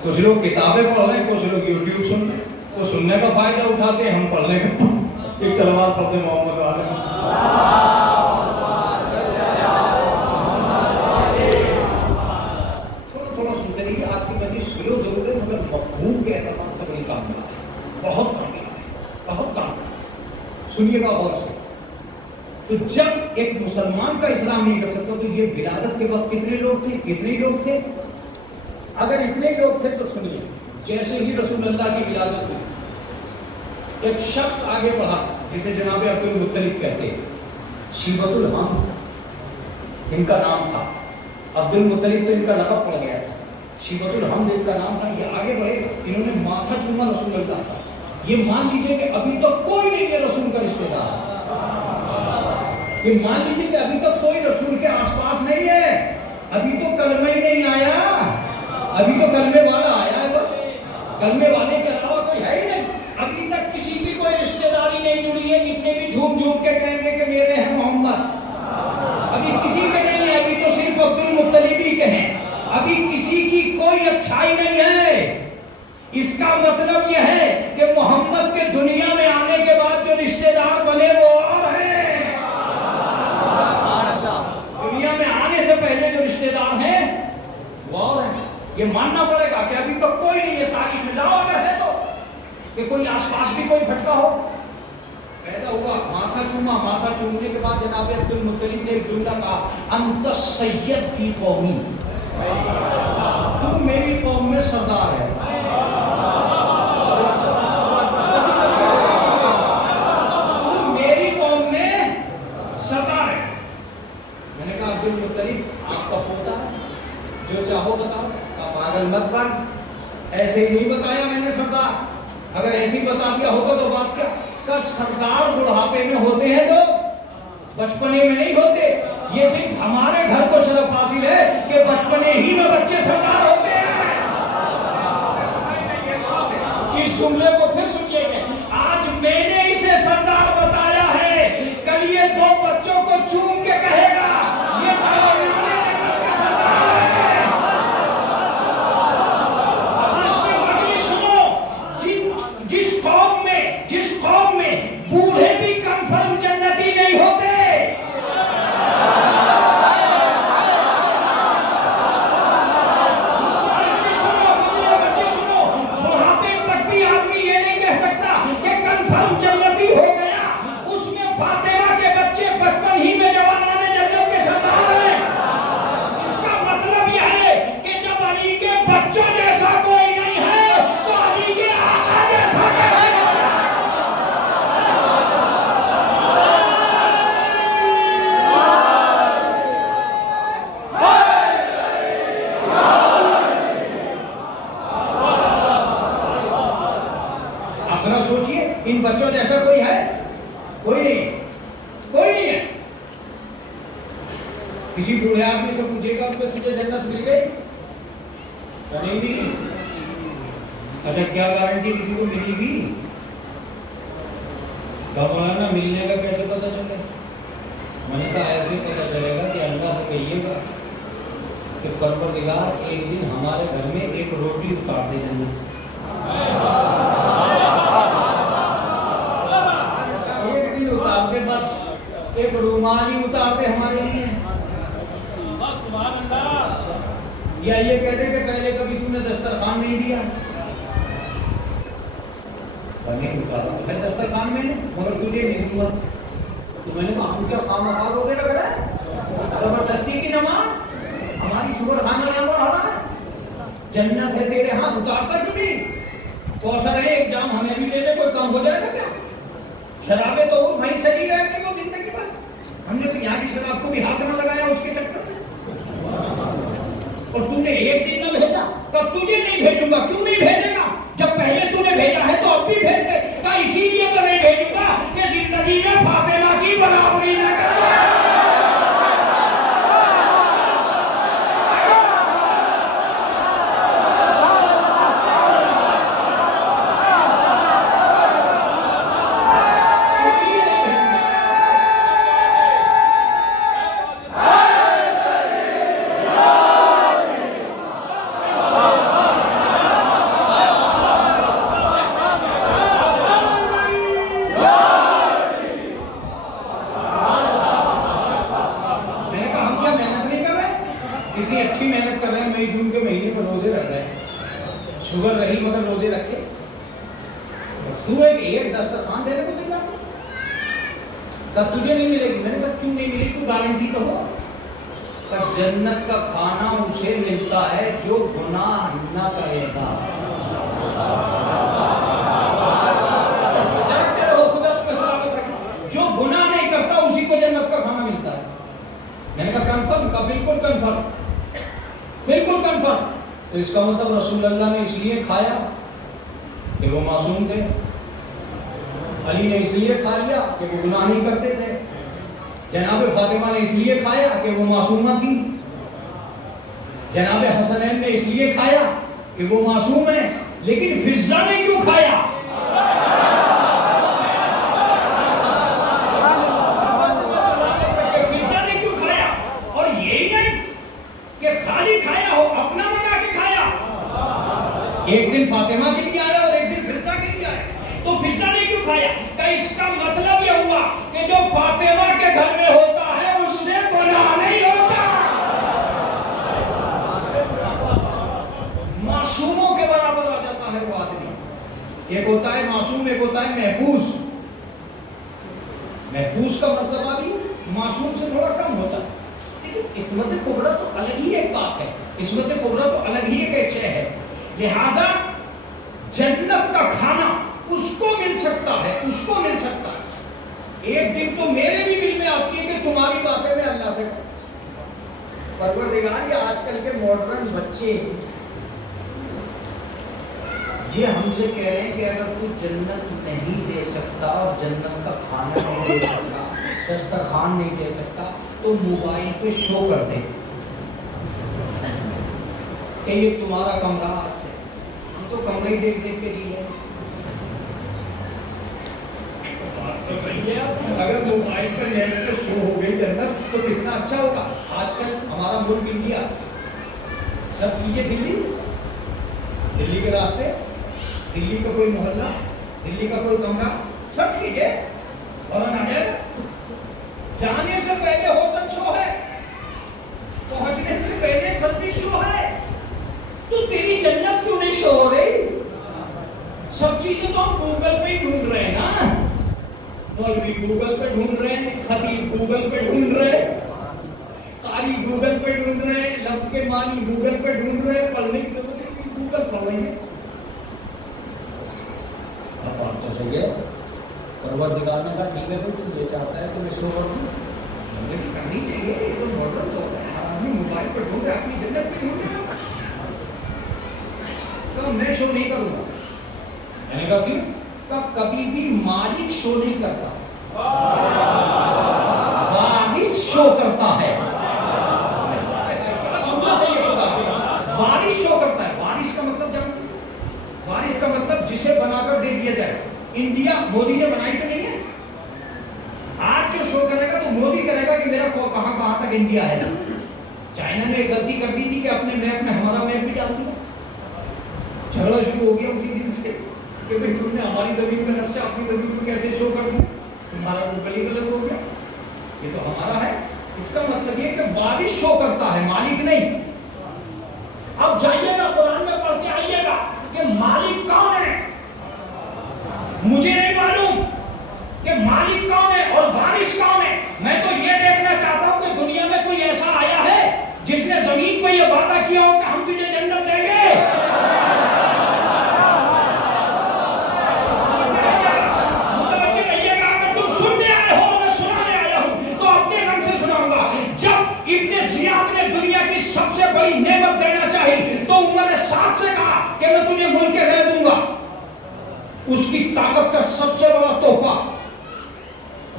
کچھ لوگ کتابیں پڑھ رہے ہیں, کچھ لوگ یوٹیوب سن رہے ہیں. وہ سننے کا فائدہ اٹھاتے ہیں, ہم پڑھنے کا ایک سلوات پڑھتے ہیں محمد والے. تھوڑا سنتے رہیے. آج کی مجلس سنو ضرور ہے مگر مفہوم کے اعتبار سے بڑی کامیاب ہے. بہت کامیاب ہے, بہت کامیاب. سنیے گا غور سے. تو جب ایک مسلمان کا اسلام نہیں کر سکتا تو یہ ولادت کے وقت کتنے لوگ تھے, کتنے لوگ تھے؟ اگر اتنے لوگ تھے تو سنیے. جیسے ہی رسول اللہ کی ولادت ہوئی, ایک شخص آگے بڑھا جسے جناب عبد المطلب کہتے ہیں. شیبۃ الحمد ان کا نام تھا. عبد المطلب تو ان کا لقب پڑ گیا تھا. شیبۃ الحمد ان کا نام تھا. یہ آگے بڑھے, انہوں نے ماتھا چوما رسول اللہ کا. یہ مان لیجئے کہ ابھی تک کوئی نہیں ہے رسول کا رشتہ دار. یہ مان لیجئے کہ ابھی تک کوئی رسول کے آس پاس نہیں ہے. ابھی تو کلمہ ہی نہیں آیا. ابھی تو کلمے والا آیا ہے بس. کلمے والے کے علاوہ کوئی ہے ہی نہیں. ابھی تک کسی کی کوئی رشتہ داری نہیں جڑی ہے. جتنے بھی جھوم جھوم کے کہیں گے کہ میرے ہیں محمد, ابھی کسی کے نہیں ہے. ابھی تو صرف عبد المطلب ہی کے ہیں. ابھی کسی کی کوئی اچھائی نہیں ہے. اس کا مطلب یہ ہے کہ محمد کے دنیا میں آنے کے بعد جو رشتہ دار بنے وہ اور ہیں. دنیا میں آنے سے پہلے جو رشتہ دار ہیں وہ اور ہیں. یہ ماننا پڑے گا کہ ابھی تک کوئی نہیں ہے. تاریخ میں لاؤ اگر ہے تو کہ کوئی آس پاس بھی کوئی بھٹکا ہو. پیدا ہوا, ماتھا چوما. ماتھا چومنے کے بعد جناب عبد المطلب نے ایک جملہ کہا, انت سید فی قومی, تو میری قوم میں سردار ہے. تو میری قوم میں سردار ہے. میں نے کہا عبد المطلب آپ کا پوتا ہے, جو چاہو بتاؤ. پاگل مت بن, ایسے ہی نہیں بتایا میں نے سردار. اگر ایسے ہی بتا دیا ہوگا تو بات کیا. کہ سردار بڑھاپے میں ہوتے ہیں تو بچپنے میں نہیں ہوتے. یہ صرف ہمارے گھر کو شرف حاصل ہے کہ بچپنے ہی میں بچے سردار ہوتے ہیں. اس جملے کو پھر سنیے گا. آج میں نے اسے سردار بتایا ہے, کل یہ 2 بچوں کو چوم کے کہے گا یہ چلو جس قوم میں بوڑھے بھی کنفرم جنتی نہیں ہوتے. سنو, بڑھاپے تک بھی آدمی یہ نہیں کہہ سکتا کہ کنفرم جنتی ہو گیا. اس میں فاطمہ کے بچے بچپن ہی میں جوانان جنت کے سردار ہیں. اس کا مطلب یہ ہے کہ جب علی کے بچوں جیسا کوئی نہیں ہے تو علی کے آقا جیسا کیسے؟ سوچئے ان بچوں جیسا کوئی ہے؟ کوئی نہیں, کوئی نہیں ہے. کسی بوڑھے آدمی سے پوچھے گا کہ تجھے جنت مل گئی؟ نہیں ملی. اچھا کیا گارنٹی کسی کو ملی بھی؟ مولانا ملنے کا کیسے پتہ چلے؟ میں نے کہا ایسے پتہ چلے گا کہ اللہ سے کہیے گا کہ پروردگار ایک دن ہمارے گھر میں ایک روٹی اتار دے جنت سے، ایک دن اتار دے، بس ایک رومال ہی اتار دے ہمارے لیے، یا یہ کہہ دے کہ پہلے کبھی تم نے دسترخوان نہیں دیا، نہیں اتارا میں دسترخوان میں مگر تجھے نہیں دیا، تو میں نے کہا ہم کیا خام خواہ ہو گئے لگ رہا ہے، زبردستی کی نماز ہماری شکر خانہ نام ہو رہا ہے، جنت ہے تیرے ہاتھ اتار کر کیوں نہیں؟ کوثر ہے ایک جام ہمیں بھی لے لے، کوئی کام ہو جائے گا کیا؟ شرابیں تو اور بھائی صحیح رہنے کو زندگی پر، ہم نے تو یہاں کی شراب کو بھی ہاتھ نہ لگایا اس کے چکر میں، اور تم نے ایک دن نہ بھیجا، تب تجھے نہیں بھیجوں گا، کیوں نہیں بھیجے گا؟ جب پہلے تو نے بھیجا ہے تو اب بھی بھیج دے، کہا اسی لیے تو نہیں بھیجوں گا کہ زندگی میں فاطمہ کی برابری نہ کرے۔ اتنی اچھی محنت کر رہے ہیں، مئی جون کے مہینے میں روزے رکھ رہے ہیں، شوگر رہی مگر روزے رکھ کے تو ایک دسترخوان دینے کو تیار ہے، تب تجھے نہیں ملے گی۔ میں نے کہا کیوں نہیں ملے گی؟ تو گارنٹی تو ہو، پر جنت کا کھانا اسے ملتا ہے جو گناہ نہ کرے گا۔ جو گناہ نہیں کرتا اسی کو جنت کا کھانا ملتا ہے۔ میں نے کہا کنفرم؟ کا بالکل کنفرم، بالکل کنفرم۔ تو اس کا مطلب رسول اللہ نے اس لیے کھایا کہ وہ معصوم تھے، علی نے اس لیے کھا لیا کہ وہ گناہ نہیں کرتے تھے، جناب فاطمہ نے اس لیے کھایا کہ وہ معصومہ تھی، جناب حسنین نے اس لیے کھایا کہ وہ معصوم ہے، لیکن فضہ نے کیوں کھایا؟ فضہ نے کیوں کھایا؟ اور یہی نہیں کہ خالی کھایا ہو، اپنا منگا کے کھایا، ایک دن فاطمہ کے لیے آیا اور ایک دن فضہ کے لیے آیا، تو فضہ نے کیوں کھایا؟ کہ اس کا مطلب یہ ہوا کہ جو فاطمہ کے گھر میں ہوتا ہے اس سے گناہ نہیں ہوتا، معصوموں کے برابر آ جاتا ہے وہ آدمی۔ ایک ہوتا ہے معصوم، ایک ہوتا ہے محفوظ۔ محفوظ کا مطلب آدمی معصوم سے تھوڑا کم ہوتا ہے، لیکن عصمت کبریٰ تو الگ ہی ایک بات ہے، عصمت کبریٰ تو الگ ہی ایک شے ہے، لہذا جنت کا کھانا اس کو مل سکتا ہے، اس کو مل سکتا ہے۔ ایک دن تو میرے بھی دل میں آتی ہے کہ تمہاری باتیں میں اللہ سے پروردگار، یہ آج کل کے ماڈرن بچے یہ ہم سے کہہ رہے ہیں کہ اگر تو جنت نہیں دے سکتا اور جنت کا کھانا نہیں دے سکتا، دسترخوان نہیں دے سکتا، تو موبائل پہ شو کر دے کہ یہ تمہارا کمرہ آج سے، ہم تو کمرے ہی دیکھ دیکھ کے جی ہے۔ اگر موبائل پر نیٹ پہ شو ہو گئی جنت تو کتنا اچھا ہوگا۔ آج کل ہمارا ملک انڈیا، سب چیزیں دلی، دلی کے راستے، دلی کا کوئی محلہ، دلی کا کوئی کمرہ، سب چیزیں فوراً آ جائے گا۔ جانے سے پہلے ہوٹل شو ہے، پہنچنے سے پہلے سروس شو ہے، تو تیری جنت کیوں نہیں شو ہو رہی؟ سب چیزیں تو ہم گوگل پہ ہی ڈھونڈ رہے ہیں نا، مولوی گوگل پہ ڈھونڈ رہے ہیں، خطیب گوگل پہ ڈھونڈ رہے ہیں، قاری گوگل پہ ڈھونڈ رہے ہیں، لفظ کے معنی گوگل پہ ڈھونڈ رہے ہیں، پڑھنے کی ضرورت ہے گوگل پڑھ رہے ہیں۔ اب بات تو صحیح ہے، پروردگار نے کہا ٹھیک ہے تو یہ چاہتا ہے تو میں شو کر دوں، ہمیں کرنی چاہیے، یہ تو ماڈرن تو ہے، آدمی موبائل پہ ڈھونڈ رہا ہے، اپنی جنت پہ ڈھونڈ رہا ہے، تو میں شو نہیں کروں گا۔ میں نے کہا کیوں؟ کبھی بھی مالک شو نہیں کرتا، وارث شو کرتا ہے، وارث شو کرتا ہے۔ وارث کا مطلب جب، وارث کا مطلب جسے بنا کر دے دیا جائے۔ انڈیا مودی نے بنائی تو نہیں ہے، سے شو کرے گا تو مودی کرے گا کہ میرا کہاں کہاں تک انڈیا ہے. چائنا نے ایک غلطی کر دی تھی کہ اپنے میپ میں ہمارا میپ بھی ڈال دیا. جھگڑا شروع ہو گیا اسی دن سے کہ بھائی تم نے ہماری زمین میں نقشہ اپنی زمین کو کیسے شو کر دیا, تمہارا تو گلی غلط ہو گیا, یہ تو ہمارا ہے. اس کا مطلب یہ کہ بارش شو کرتا ہے, مالک نہیں. اب جائیے گا قرآن میں پڑھ کے آئیے گا کہ مالک کون ہے. مجھے نہیں معلوم کہ مالک کون ہے اور بارش کون ہے. میں تو یہ دیکھنا چاہتا ہوں کہ دنیا میں کوئی ایسا آیا ہے جس نے زمین کو یہ وعدہ کیا ہو کہ ہم تجھے جنت دیں گے. متوجہ رہیے گا, اگر تم سننے آئے ہو اور میں سنانے آیا ہوں تو اپنے رنگ سے سناؤں گا. جب ابن زیاد نے دنیا کی سب سے بڑی نعمت دینا چاہی تو عمر 7 سے کہا کہ میں تجھے ملک رہ دوں گا. اس کی طاقت کا سب سے بڑا تحفہ,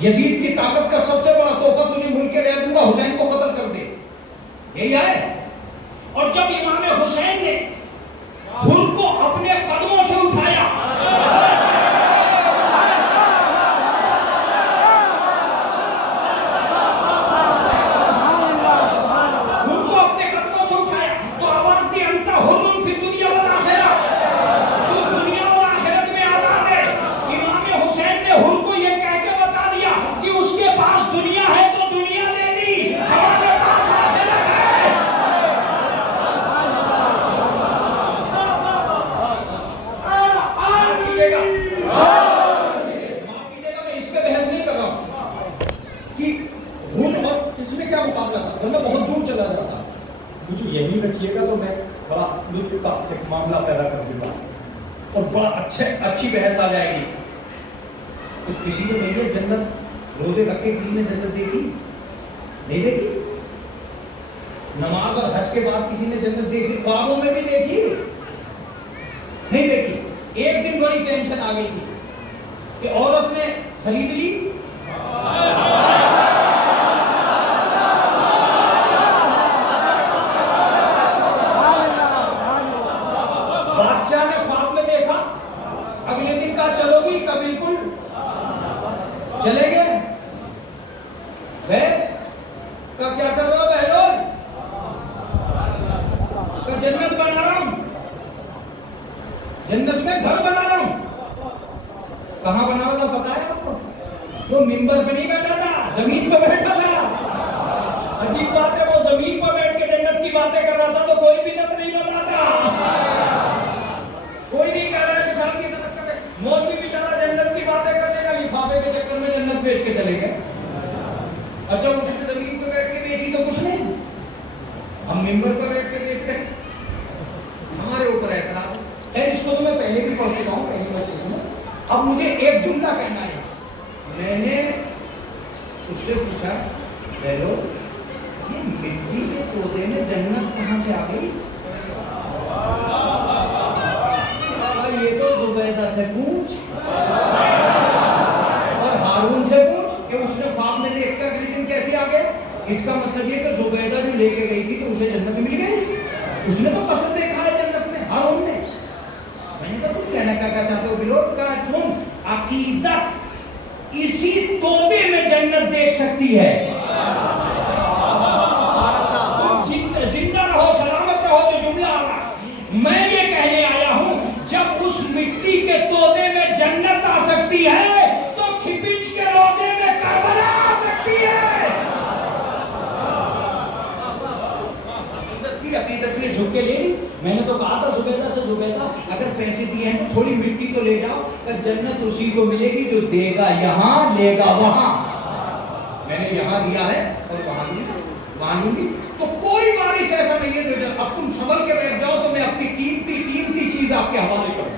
یزید کی طاقت کا سب سے بڑا تحفہ, تجھے ملک رہ دوں گا, حسین کو قتل کر دے. یہی ہے. اور جب امام حسین نے حر کو اپنے قدموں سے اٹھایا, یہی رکھیے گا تو میں بڑا لطف کا معاملہ پیدا کر دوں گا اور بڑا اچھی بحث آ جائے گی. تو کسی کو نہیں ہے جنت روزے رکھ کے کسی نے جنت دیکھی نہیں دیکھی. نماز اور حج کے بعد کسی نے جنت دیکھی, خوابوں میں بھی دیکھی نہیں دیکھی. ایک دن بڑی ٹینشن آ گئی تھی کہ عورت نے خرید لی, بادشاہ نے خواب میں دیکھا, اگلے دن کہا چلو گی, کا بالکل چلے گئے. کا کیا کر رہا ہو بہلول, کا جنت بنا رہا ہوں, جنت میں گھر بنا رہا ہوں. کہاں بنا رہا پتا ہے آپ کو؟ وہ ممبر پہ نہیں بیٹھا تھا, زمین پہ بیٹھا تھا. عجیب بات ہے, وہ زمین پر بیٹھ کے جنت کی باتیں کر رہا تھا تو کوئی بھی نت نہیں بنا تھا. کوئی نہیں کہہ رہا ہے مثال کی طرف کرے. مولوی بیچارہ جنت کی باتیں کرنے کا لفافے کے چکر میں جنت بیچ کے چلے گئے. اچھا اس نے زمین پہ بیٹھ کے بیچی تو کچھ نہیں, ہم ممبر پہ بیٹھ کے بیچ رہے, ہمارے اوپر اعتراض. خیر اس کو تو میں پہلے بھی پڑھ چکا ہوں پہلی مجلس میں. اب مجھے ایک جملہ کہنا ہے. میں نے اس سے پوچھا بہلو یہ مٹی کے پودے میں جنت کہاں سے آ گئی؟ یہ تو زبیدہ سے پوچھ اور ہارون سے پوچھ کہ اس نے خواب میں دیکھ کر اگلے دن کیسے آ گئے. اس کا مطلب یہ کہ زبیدہ جو لے کے گئی تھی تو اسے جنت مل گئی. اس نے تو پسند دیکھا ہے جنت میں, ہارون نے. میں نے کہا تم کہنا کیا چاہتے ہو بلوٹ کا, تم عقیدت اسی توبے میں جنت دیکھ سکتی ہے. تم زندہ رہو سلامت رہو تو جملہ آ رہا. میں یہ کہنے آیا ہوں جب اس مٹی کے توبے میں جنت آ سکتی ہے تو کھپچ کے روزے میں کربلا آ سکتی ہے. عقیدت نے جھک کے لے لی. میں نے تو کہا تھا زبیدہ سے, زبیدہ اگر پیسے دیے ہیں تھوڑی مٹی تو لے جاؤ, جنت اسی کو ملے گی جو دے گا یہاں لے گا وہاں. میں نے یہاں دیا ہے اور وہاں دوں گی. تو کوئی وارث ایسا نہیں ہے جو, اب تم سنبھل کے بیٹھ جاؤ تو میں اپنی قیمتی چیز آپ کے حوالے کروں.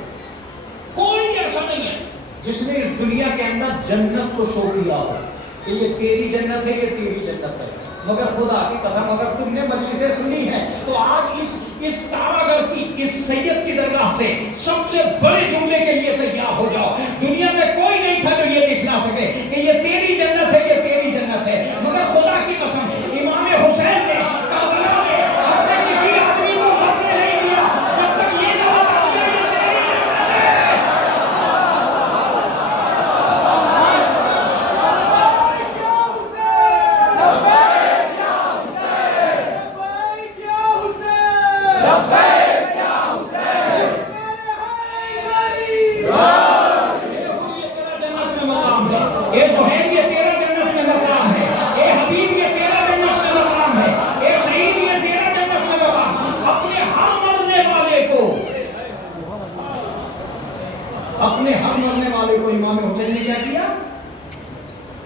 کوئی ایسا نہیں ہے جس نے اس دنیا کے اندر جنت کو شو کیا ہو کہ یہ تیری جنت ہے, یہ تیری جنت ہے. مگر خدا کی قسم اگر تم نے مجلسیں سنی ہیں تو آج اس تارا گھر کی, اس سید کی درگاہ سے سب سے بڑے جملے کے لیے تیار ہو جاؤ. دنیا میں کوئی نہیں تھا جو یہ دکھلا سکے کہ یہ تیری جنت ہے, یہ تیری جنت ہے. مگر خدا کی قسم امام حسین نے کربلا میں اپنے کسی آدمی کو مرنے نہیں دیا جب تک یہ نہ بتا دیا یہ تیری جنت ہے.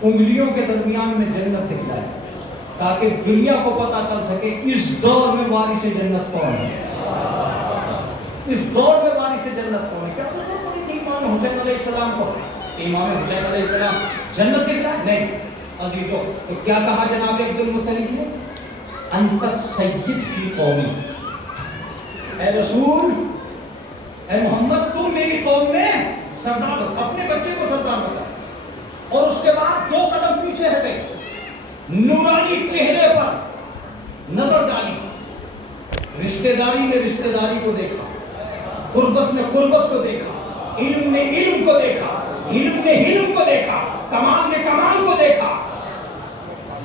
انگلیوں کے درمیان میں جنت دکھلائے تاکہ دنیا کو پتا چل سکے اس دور میں وارث جنت کون ہے، اس دور میں وارث جنت کون ہے۔ کیا امام حسین علیہ السلام کو، امام حسین علیہ السلام جنت دکھلائے؟ نہیں عزیزو، کیا کہا جناب عبد المطلب نے؟ انت سید فی قومی، اے رسول، اے محمد تم میری قوم میں سردار ہو۔ اپنے بچے کو سردار بنا اور اس کے بعد 2 قدم پیچھے ہٹے، نورانی چہرے پر نظر ڈالی، رشتہ داری میں رشتہ داری کو دیکھا، قربت میں قربت کو دیکھا، علم میں علم کو دیکھا، علم میں علم کو دیکھا، کمال میں کمال کو دیکھا،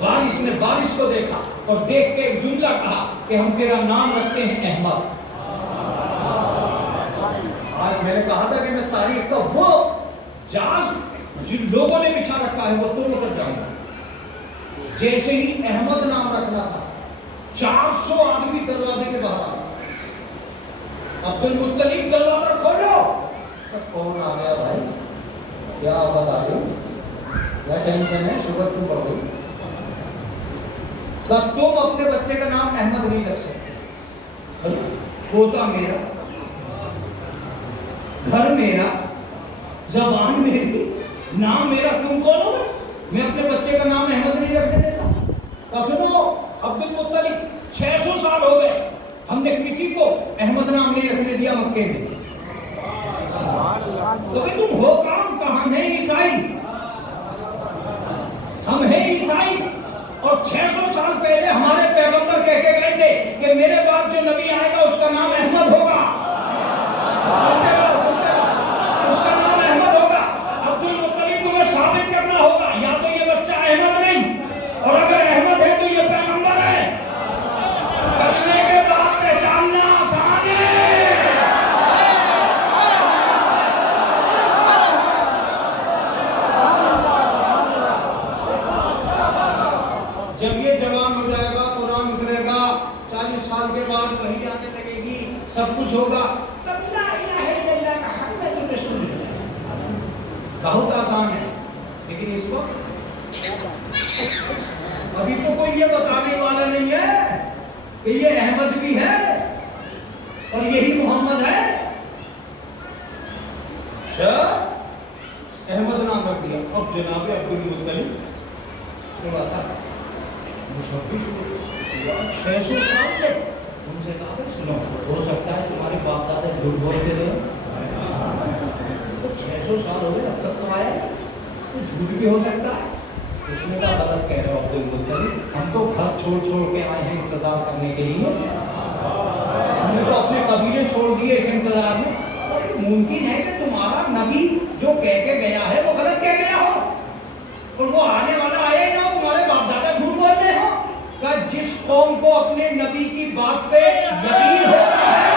وارث میں وارث کو دیکھا، اور دیکھ کے ایک جملہ کہا کہ ہم تیرا نام رکھتے ہیں احمد۔ آج میں نے کہا تھا کہ میں تاریخ کا وہ جال جن لوگوں نے بچھا رکھا ہے وہ توڑ کر جاؤں گا۔ جیسے ہی احمد نام رکھنا تھا 400 آدمی دروازے کے باہر آ گئے۔ عبد المطلب دروازہ کھولو، کون آ گیا بھائی، کیا آواز آ گئی، کیا ٹینشن ہے، شوگر کیوں بڑھ گئی؟ تم اپنے بچے کا نام احمد نہیں رکھ سکتے، پوتا میرا، گھر میرا، زبان میری، نام میرا، تم کون ہو؟ میں اپنے بچے کا نام احمد نہیں رکھنے دیتا۔ اور سنو عبد المطلب 600 سال ہو گئے ہم نے کسی کو احمد نام نہیں رکھنے دیا مکے میں۔ تو کہ تم ہو کام کا، ہم ہیں عیسائی، ہم ہیں عیسائی، اور 600 سال پہلے ہمارے پیغمبر کہہ کے گئے تھے کہ میرے بعد جو نبی آئے گا اس کا نام احمد ہوگا، اس کا نام احمد ہوگا۔ عبد المطلب تمہیں ثابت کرنا ہوگا یا تو یہ بچہ احمد نہیں، اور اگر احمد ہے تو یہ پیغمبر ہے، کرنے کے بعد پہچاننا آسان ہے۔ جب یہ جوان ہو جائے گا، قرآن اترے گا، 40 سال کے بعد وحی آنے لگے گی، سب کچھ ہوگا، تب لا الہ الا اللہ محمد رسول اللہ۔ بہت آسان ہے، لیکن اس کو ابھی تو کوئی یہ بتانے والا نہیں ہے کہ یہ احمد بھی ہے اور یہی محمد ہے۔ احمد نام رکھ دیا۔ اب جناب عبد المطلب تھوڑا سا 600 سال سے ان سے کہا کہ سنو، ہو سکتا ہے تمہارے باپ دادا جھوٹ بولتے رہے، 600 سال ہو گئے اب تک تو آیا، تو جھوٹ بھی ہو سکتا ہے۔ اس نے کہا غلط کہہ رہے ہو عبد المطلب، ہم تو گھر چھوڑ چھوڑ کے آئے ہیں انتظار کرنے کے لیے، ہم نے تو اپنے قبیلے چھوڑ دیے اس انتظار میں۔ ممکن ہے کہ تمہارا نبی جو کہہ کے گیا ہے وہ غلط کہہ گیا ہو، اور وہ آنے والا آیا ہی نہ ہو، تمہارے باپ دادا جھوٹ بول رہے ہو۔ کہ جس قوم کو اپنے نبی کی بات پہ یقین ہوتا ہے،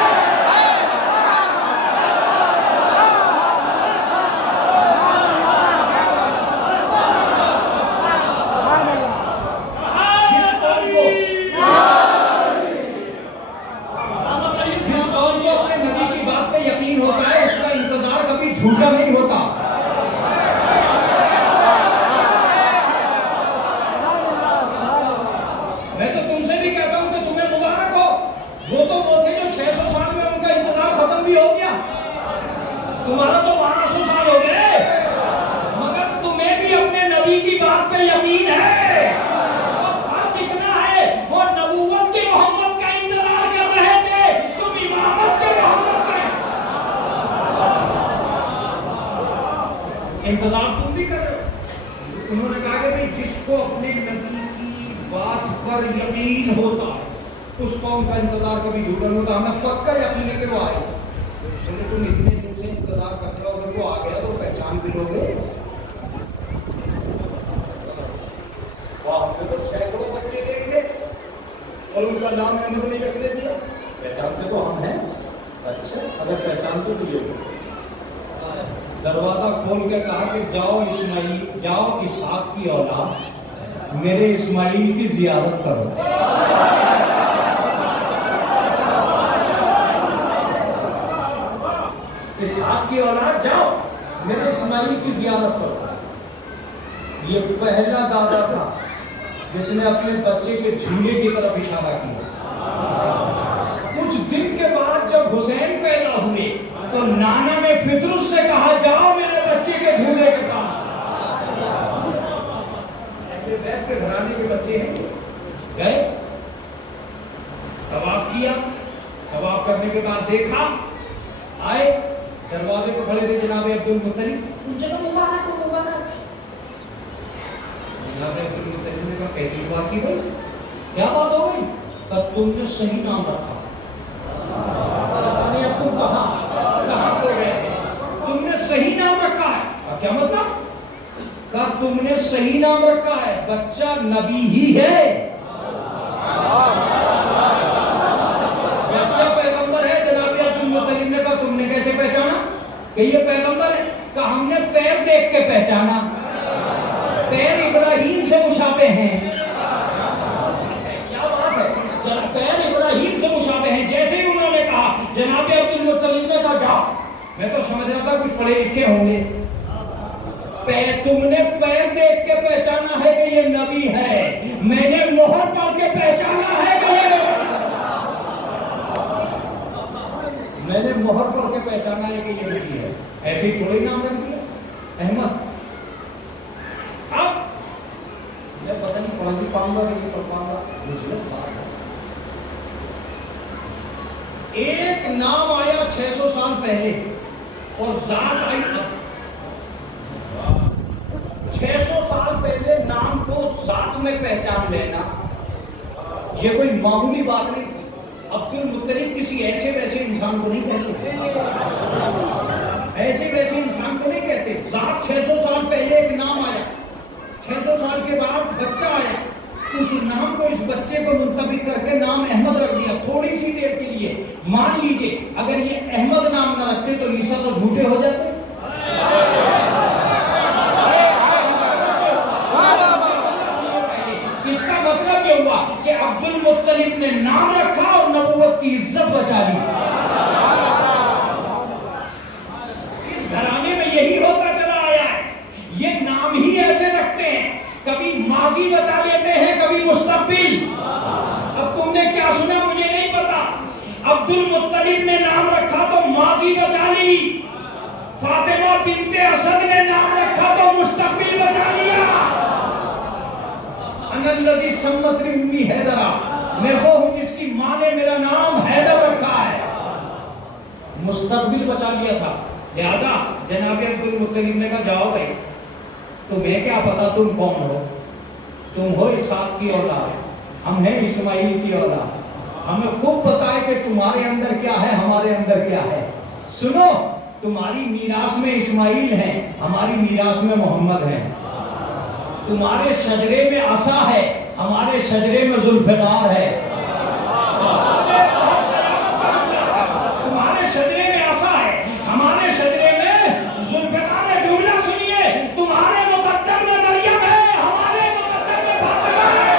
جھوٹا نہیں ہوتا۔ میں تو تم سے بھی کہتا ہوں کہ تمہیں مبارک ہو، وہ تھے جو 600 سال میں ان کا انتظار ختم بھی ہو گیا، تمہارا تو 1200 سال ہو گئے، مگر تمہیں بھی اپنے نبی کی بات پہ یقین ہے۔ اور فرق اتنا ہے، وہ نبوت کے محمد کا انتظار کر رہے تھے، تم امامت کے محمد کا انتظار تم بھی کر رہے ہو۔ انہوں نے کہا کہ بھئی جس کو اپنے نبی کی بات پر یقین ہوتا ہے اس قوم کا انتظار کبھی جھوٹا نہیں ہوتا، ہمیں پکا یقین ہے کہ وہ آئے گا۔ تم اتنے دن سے انتظار کرتے ہو، اگر وہ آ گیا تو پہچان بھی لو گے۔ وہاں پہ تو سینکڑوں بچے دیکھ لے اور ان کا نام احمد نہیں رکھنے دیا، پہچانتے تو ہم ہیں۔ اچھا اگر پہچانتے تو یہ دروازہ کھول کے کہا کہ جاؤ اسماعیل، جاؤ اسحاق کی اولاد، میرے اسماعیل کی زیارت کرو۔ اسحاق کی اولاد جاؤ میرے اسماعیل کی زیارت کرو۔ یہ پہلا دادا تھا جس نے اپنے بچے کے جھنڈے کی طرف اشارہ کیا. کچھ دن کے بعد جب حسین پیدا ہوئے تو نانا نے فطرت سے کہا جاؤ میرے بچے کے جھولے کے پاس. ایسے بیت کے گھرانے کے بچے ہیں. گئے طواف کیا. طواف کرنے کے بعد دیکھا, آئے دروازے پہ کھڑے تھے جناب عبد المطلب. جناب مبارک ہو مبارک. جناب عبد المطلب نے کہا کیسی بات کی بھائی, کیا بات ہو گئی؟ کہ تم نے صحیح نام رکھا. اب تم کہاں کو گئے؟ تم نے صحیح نام رکھا ہے. کیا مطلب؟ کہ تم نے صحیح نام رکھا ہے, بچہ نبی ہی ہے. بچہ پیغمبر ہے. جناب عبد المطلب نے کہا تم نے کیسے پہچانا کہ یہ پیغمبر ہے؟ کہ ہم نے پیر دیکھ کے پہچانا. پیر ابراہیم سے مشابہ ہیں. کیا بات ہے, پیر ابراہیم سے مشابہ ہیں. جیسے ہی انہوں نے کہا جناب عبد المطلب نے کہا جاؤ. میں تو سمجھ رہا تھا کچھ پڑھے لکھے ہوں گے. تم نے پیر دیکھ کے پہچانا ہے کہ یہ نبی ہے, میں نے مہر پڑھ کے پہچانا ہے کہ میں نے مہر پڑھ کے پہچانا ہے کہ یہ نبی ہے. ایسے ہی تھوڑی نام رکھ دیا احمد. اب میں پتہ نہیں پڑھ بھی پاؤں گا کہ نہیں پڑھ پاؤں گا. ایک نام آیا 600 سال پہلے اور ذات آئی اب. 600 سال پہلے نام کو ذات میں پہچان لینا یہ کوئی معمولی بات نہیں تھی. عبد المطلب کسی ایسے ویسے انسان کو نہیں کہتے, ایسے ویسے انسان کو نہیں کہتے. ذات 600 سال پہلے ایک نام آیا, 600 سال کے بعد بچہ آیا, اس نام کو اس بچے کو منتخب کر کے نام احمد رکھ دیا. تھوڑی سی دیر کے لیے مان لیجئے اگر یہ احمد نام نہ رکھتے تو عیسیٰ تو جھوٹے ہو جاتے. اس کا مطلب یہ ہوا کہ عبد المطلب نے نام رکھا اور نبوت کی عزت بچا لی. اس گھرانے میں یہی ہوتا چلا آیا ہے. یہ نام ہی ایسے رکھتے ہیں, کبھی ماضی بچا لیتے ہیں کبھی مستقبل. اب تم نے کیا سنا مجھے نہیں پتا. عبد المطلب نے نام رکھا تو ماضی بچا لی, فاطمہ بنت اسد نے نام رکھا تو مستقبل بچا لیا. انا الذی سمت امی حیدرہ, میں وہ ہوں جس کی ماں نے میرا نام حیدر رکھا ہے. مستقبل بچا لیا تھا. لہذا جناب عبد المطلب نے کہا جاؤ بھائی, تمہیں کیا پتا تم کون ہو. تم ہو اسحاق کی اولاد, ہم ہیں اسماعیل کی اولاد. ہمیں خوب پتا ہے کہ تمہارے اندر کیا ہے ہمارے اندر کیا ہے. سنو, تمہاری میراث میں اسماعیل ہیں, ہماری میراث میں محمد ہیں. تمہارے شجرے میں عصا ہے, ہمارے شجرے میں ذوالفقار ہے. تمہارے شجرے میں عصا ہے, ہمارے شجرے میں ذوالفقار ہے. جملہ سنیے, تمہارے مقدر میں مریم ہے, ہمارے مقدر میں فاطمہ ہے.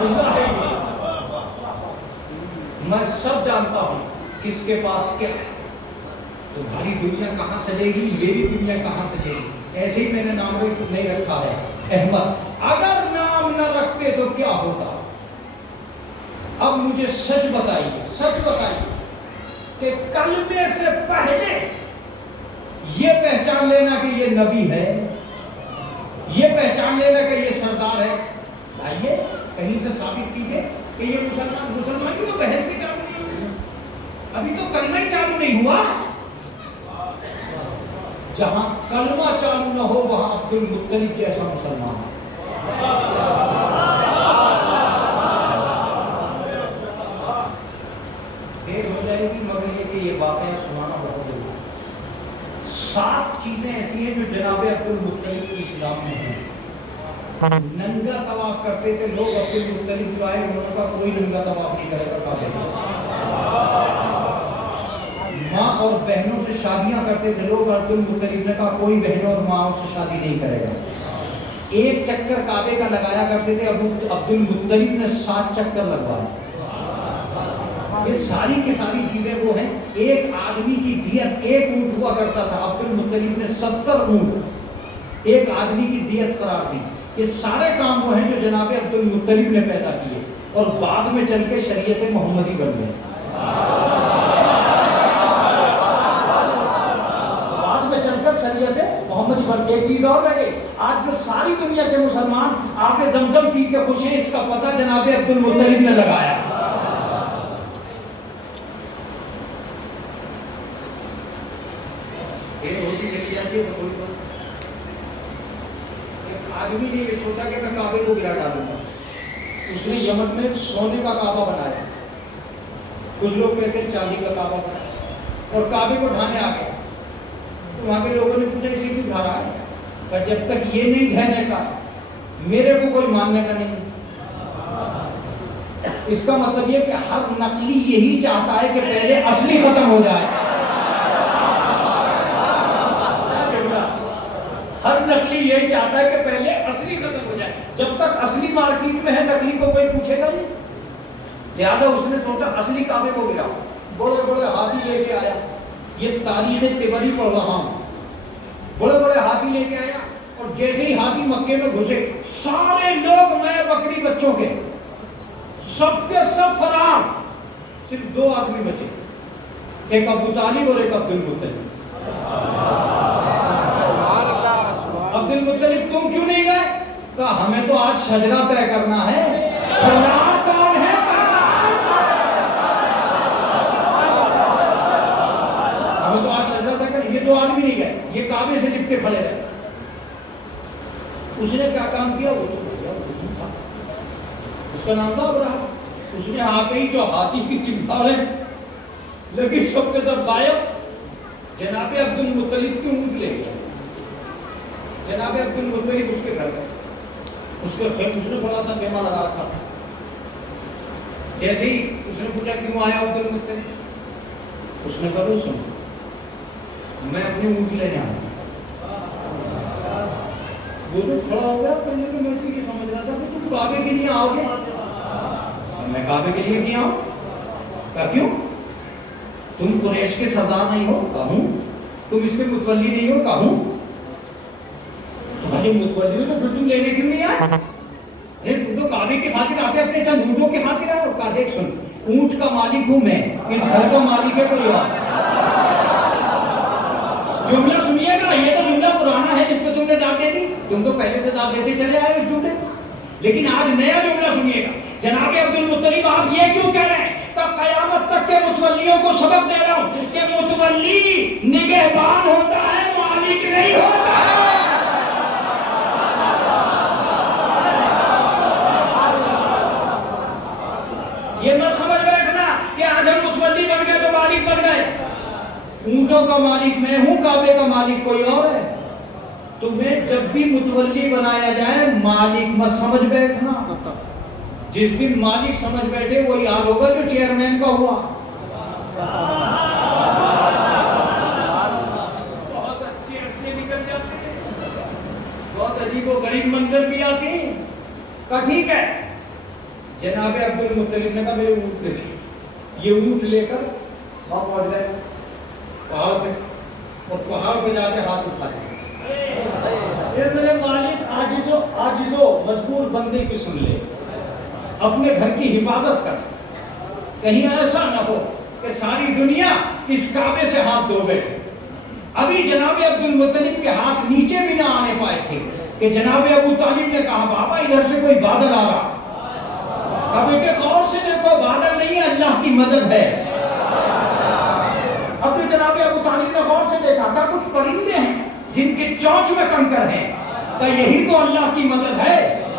جملہ ہے یہ. میں سب جانتا ہوں کس کے پاس کیا ہے. تمہاری دنیا کہاں سجے گی, میری دنیا کہاں سجے گی. ایسے ہی میں نے نام نہیں رکھا ہے احمد. اگر نام نہ رکھتے تو کیا ہوتا. اب مجھے سچ بتائیے کہ کلمے سے پہلے یہ پہچان لینا کہ یہ نبی ہے, یہ پہچان لینا کہ یہ سردار ہے. آئیے کہیں سے ثابت کیجئے کہ یہ مسلمان کی تو بحث بھی چالو نہیں ہوئی, ابھی تو کلمہ ہی چالو نہیں ہوا. جہاں کلمہ چالو نہ ہو وہاں عبد المطلب جیسا مسلمان ہے. دیر ہو جائے گی مگر یہ کہ یہ باتیں سنانا بہت ضروری ہے. 7 چیزیں ایسی ہیں جو جناب عبد المطلب کی اسلام میں ہیں. ننگا طواف کرتے تھے لوگ. عبد المطلب جو آئے انہوں نے کہا کوئی ننگا طواف نہیں کرے گا کعبے. ماں اور بہنوں سے شادیاں کرتے تھے لوگ. عبد المطلب نے کہا کوئی بہنوں اور ماں سے شادی نہیں کرے گا. ایک چکر کعبے کا لگایا کرتے تھے, عبد المطلب نے 7 چکر لگوائے. یہ ساری کی ساری چیزیں وہ ہیں. ایک آدمی کی دیت ایک اونٹ ہوا کرتا تھا, عبد المطلب نے 70 اونٹ ایک آدمی کی دیت قرار دی. یہ سارے کام وہ ہیں جو جناب عبد المطلب نے پیدا کیے اور بعد میں چل کے شریعت محمدی بن گئے. بعد میں چل کر شریعت محمدی بن گئی. ایک چیز اور ہے, آج جو ساری دنیا کے مسلمان آپ زمزم پی کے خوش ہیں, اس کا پتہ جناب عبد المطلب نے لگایا. آدمی نے یہ سوچا کہ میں کعبے کو گرا ڈالوں گا. اس نے یمن میں سونے کا کعبہ بنایا, کچھ لوگ کہتے ہیں چاندی کا کعبہ بنایا, اور کعبے کو ڈھانے آ گیا. تو وہاں کے لوگوں نے پوچھا اسے کیوں ڈھا رہا ہے؟ کہ جب تک یہ نہیں ڈھہنے کا میرے کو کوئی ماننے کا نہیں. اس کا مطلب یہ کہ ہر نقلی یہی چاہتا ہے کہ پہلے اصلی ختم ہو جائے. ہر نقلی یہی چاہتا ہے کہ پہلے اصلی ختم ہو جائے. جب تک اصلی مارکیٹ میں ہے نقلی کو کوئی پوچھے گا نہیں. لہٰذا اس نے سوچا اصلی کعبے کو گرا, بڑے بڑے ہاتھی لے کے آیا. یہ تاریخ تبری پڑھ رہا ہوں. بڑے بڑے ہاتھی لے کے آیا, اور جیسے ہی ہاتھی مکے میں گھسے سارے لوگ نئے بکری بچوں کے سب کے سب فرار. صرف 2 آدمی بچے, ایک ابو طالب اور ایک عبد المطلب. عبد المطلب تم کیوں نہیں گئے؟ کہا ہمیں تو آج شجرہ طے کرنا ہے. فرار کون ہے؟ ہمیں تو آج شجرہ طے کرنا. یہ 2 آدمی نہیں گئے, یہ کعبے سے لپٹ کے کھڑے رہے. اس نے کیا کام کیا؟ وہ تھا, اس کا نام تھا ابراہیم. اس نے آ کے ہی جو ہاتھی کی چنگھاڑیں لگی سب کے سب غائب. جناب عبد المطلب کی اونٹ لے گیا. جناب عبد المطلب اس کے گھر گئے. اس نے بڑا سا خیمہ لگا رکھا تھا. جیسے ہی اس نے پوچھا کیوں آیا عبد المطلب, اس نے کہا سن میں اپنی اونٹ لینے آیا. وہ جو کھڑا ہو گیا, پہلے تو میں یہ سمجھ رہا تھا کہ تم کعبے کے لیے آؤ گے. میں کعبے کے لیے کیا آؤں؟ کہا کیوں؟ تم قریش کے سردار نہیں ہو؟ کہا ہوں. تم اس کے متولی نہیں ہو؟ کہا ہوں. تمہاری متولی ہو تو پھر تم لینے کیوں نہیں آئے؟ تم تو کعبے کی خاطر آتے, اپنے چند اونٹوں کی خاطر آئے ہو. کہا دیکھ سن, اونٹ کا مالک ہوں میں, اس گھر کا مالک ہے کوئی اور. جملہ سنیے گا, یہ تو جملہ پرانا ہے جس پہ تم نے داد دے دی. تم تو پہلے سے داد دیتے چلے آئے اس جملے. لیکن آج نیا جملہ سنیے گا. جناب عبد المطلب آپ یہ کیوں کہہ رہے ہیں؟ کہ قیامت تک کے متولیوں کو سبق دے رہا ہوں کہ متولی نگہبان ہوتا ہے, مالک نہیں ہوتا ہے. یہ مت سمجھ بیٹھنا کہ آج ہم متولی بن گئے تو مالک بن گئے. اونٹوں کا مالک میں ہوں, کعبے کا مالک کوئی اور ہے. تمہیں جب بھی متولی بنایا جائے مالک مت سمجھ بیٹھنا. جس دن مالک سمجھ بیٹھے وہی حال ہوگا جو چیئرمین کا ہوا. بہت اچھے نکل جاتے ہیں, بہت عجیب و غریب منظر بھی آتے ہیں. کہا ٹھیک ہے. جناب عبد المطلب نے کہا میرے اونٹ لے. یہ اونٹ لے کر وہاں پہنچ گئے پہاڑ پہ, اور پہاڑ پہ جا کے ہاتھ اٹھائے. میرے مالک عاجزو مجبور بندے کی سن لے, اپنے گھر کی حفاظت کر. کہیں ایسا نہ ہو کہ ساری دنیا اس کعبے سے ہاتھ دھو بیٹھے. ابھی جناب عبد المطلب کے ہاتھ نیچے بھی نہ آنے پائے تھے کہ جناب ابو طالب نے کہا بابا ادھر سے کوئی بادل آ رہا. اب بیٹے غور سے دیکھو, بادل نہیں ہے, اللہ کی مدد ہے. اب تو جناب ابو طالب نے غور سے دیکھا کہ کچھ پرندے ہیں جن کے چونچ میں کنکر ہیں. کہ یہی تو اللہ کی مدد ہے.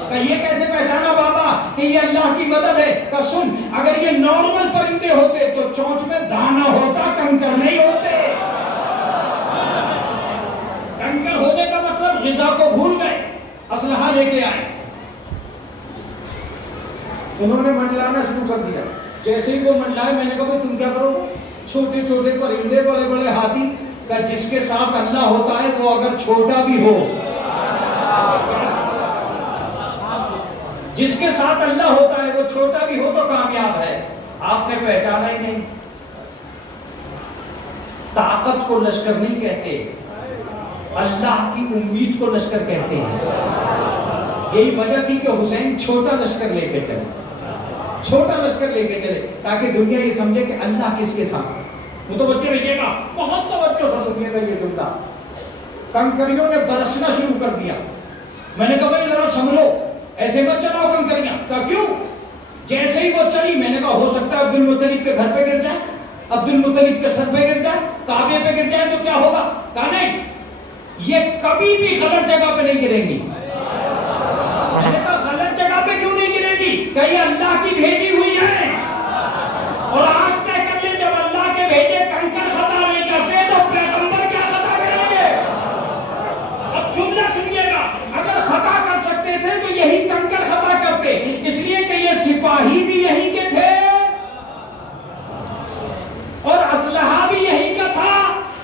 کہ یہ کیسے پہچانا بابا کہ یہ اللہ کی مدد ہے؟ کہ سن, اگر یہ نارمل پرندے ہوتے تو چونچ میں دانا ہوتا, کنکر نہیں ہوتے. کنکر ہونے کا مطلب غذا کو بھول گئے, اسلحہ لے کے آئے. انہوں نے منڈلانا شروع کر دیا. جیسے ہی وہ منڈلائے میں نے کہا تم کیا کرو گے؟ چھوٹے چھوٹے پرندے, بڑے بڑے ہاتھی. کہ جس کے ساتھ اللہ ہوتا ہے وہ اگر چھوٹا بھی ہو, جس کے ساتھ اللہ ہوتا ہے وہ چھوٹا بھی ہو تو کامیاب ہے. آپ نے پہچانا ہی نہیں. طاقت کو لشکر نہیں کہتے، اللہ کی امید کو لشکر کہتے ہیں. یہی وجہ تھی کہ حسین چھوٹا لشکر لے کے چلے، چھوٹا لشکر لے کے چلے تاکہ دنیا یہ سمجھے کہ اللہ کس کے ساتھ. متوجہ رہیے گا، بہت توجہ سے سنیے گا یہ جملہ. کنکریوں نے برسنا شروع کر دیا. میں نے کہا بھائی ذرا سنبھلو، ایسے مت چلاؤ کنکریاں. کہا کیوں؟ جیسے ہی وہ چلی میں نے کہا ہو سکتا ہے عبد المطلب کے گھر پہ گر جائے، عبد المطلب کے سر پہ گر جائے، کعبے پہ گر جائے تو کیا ہوگا؟ کہا نہیں، یہ کبھی بھی غلط جگہ پہ نہیں گریں گی. میں نے کہا غلط جگہ پہ کیوں نہیں گرے گی؟ کہ یہ اللہ کی بھیجی ہوئی ہے. اور آج طے کر لیں جب اللہ کے بھیجے کنکر خطا نہیں کرتے تو پیغمبر کیا خطا کریں گے؟ اب جملہ سنیے گا، اگر خطا کر سکتے تھے تو یہی کنکر خطا کرتے، اس لیے کہ یہ سپاہی بھی یہی کے تھے اور اسلحہ بھی یہی کا تھا.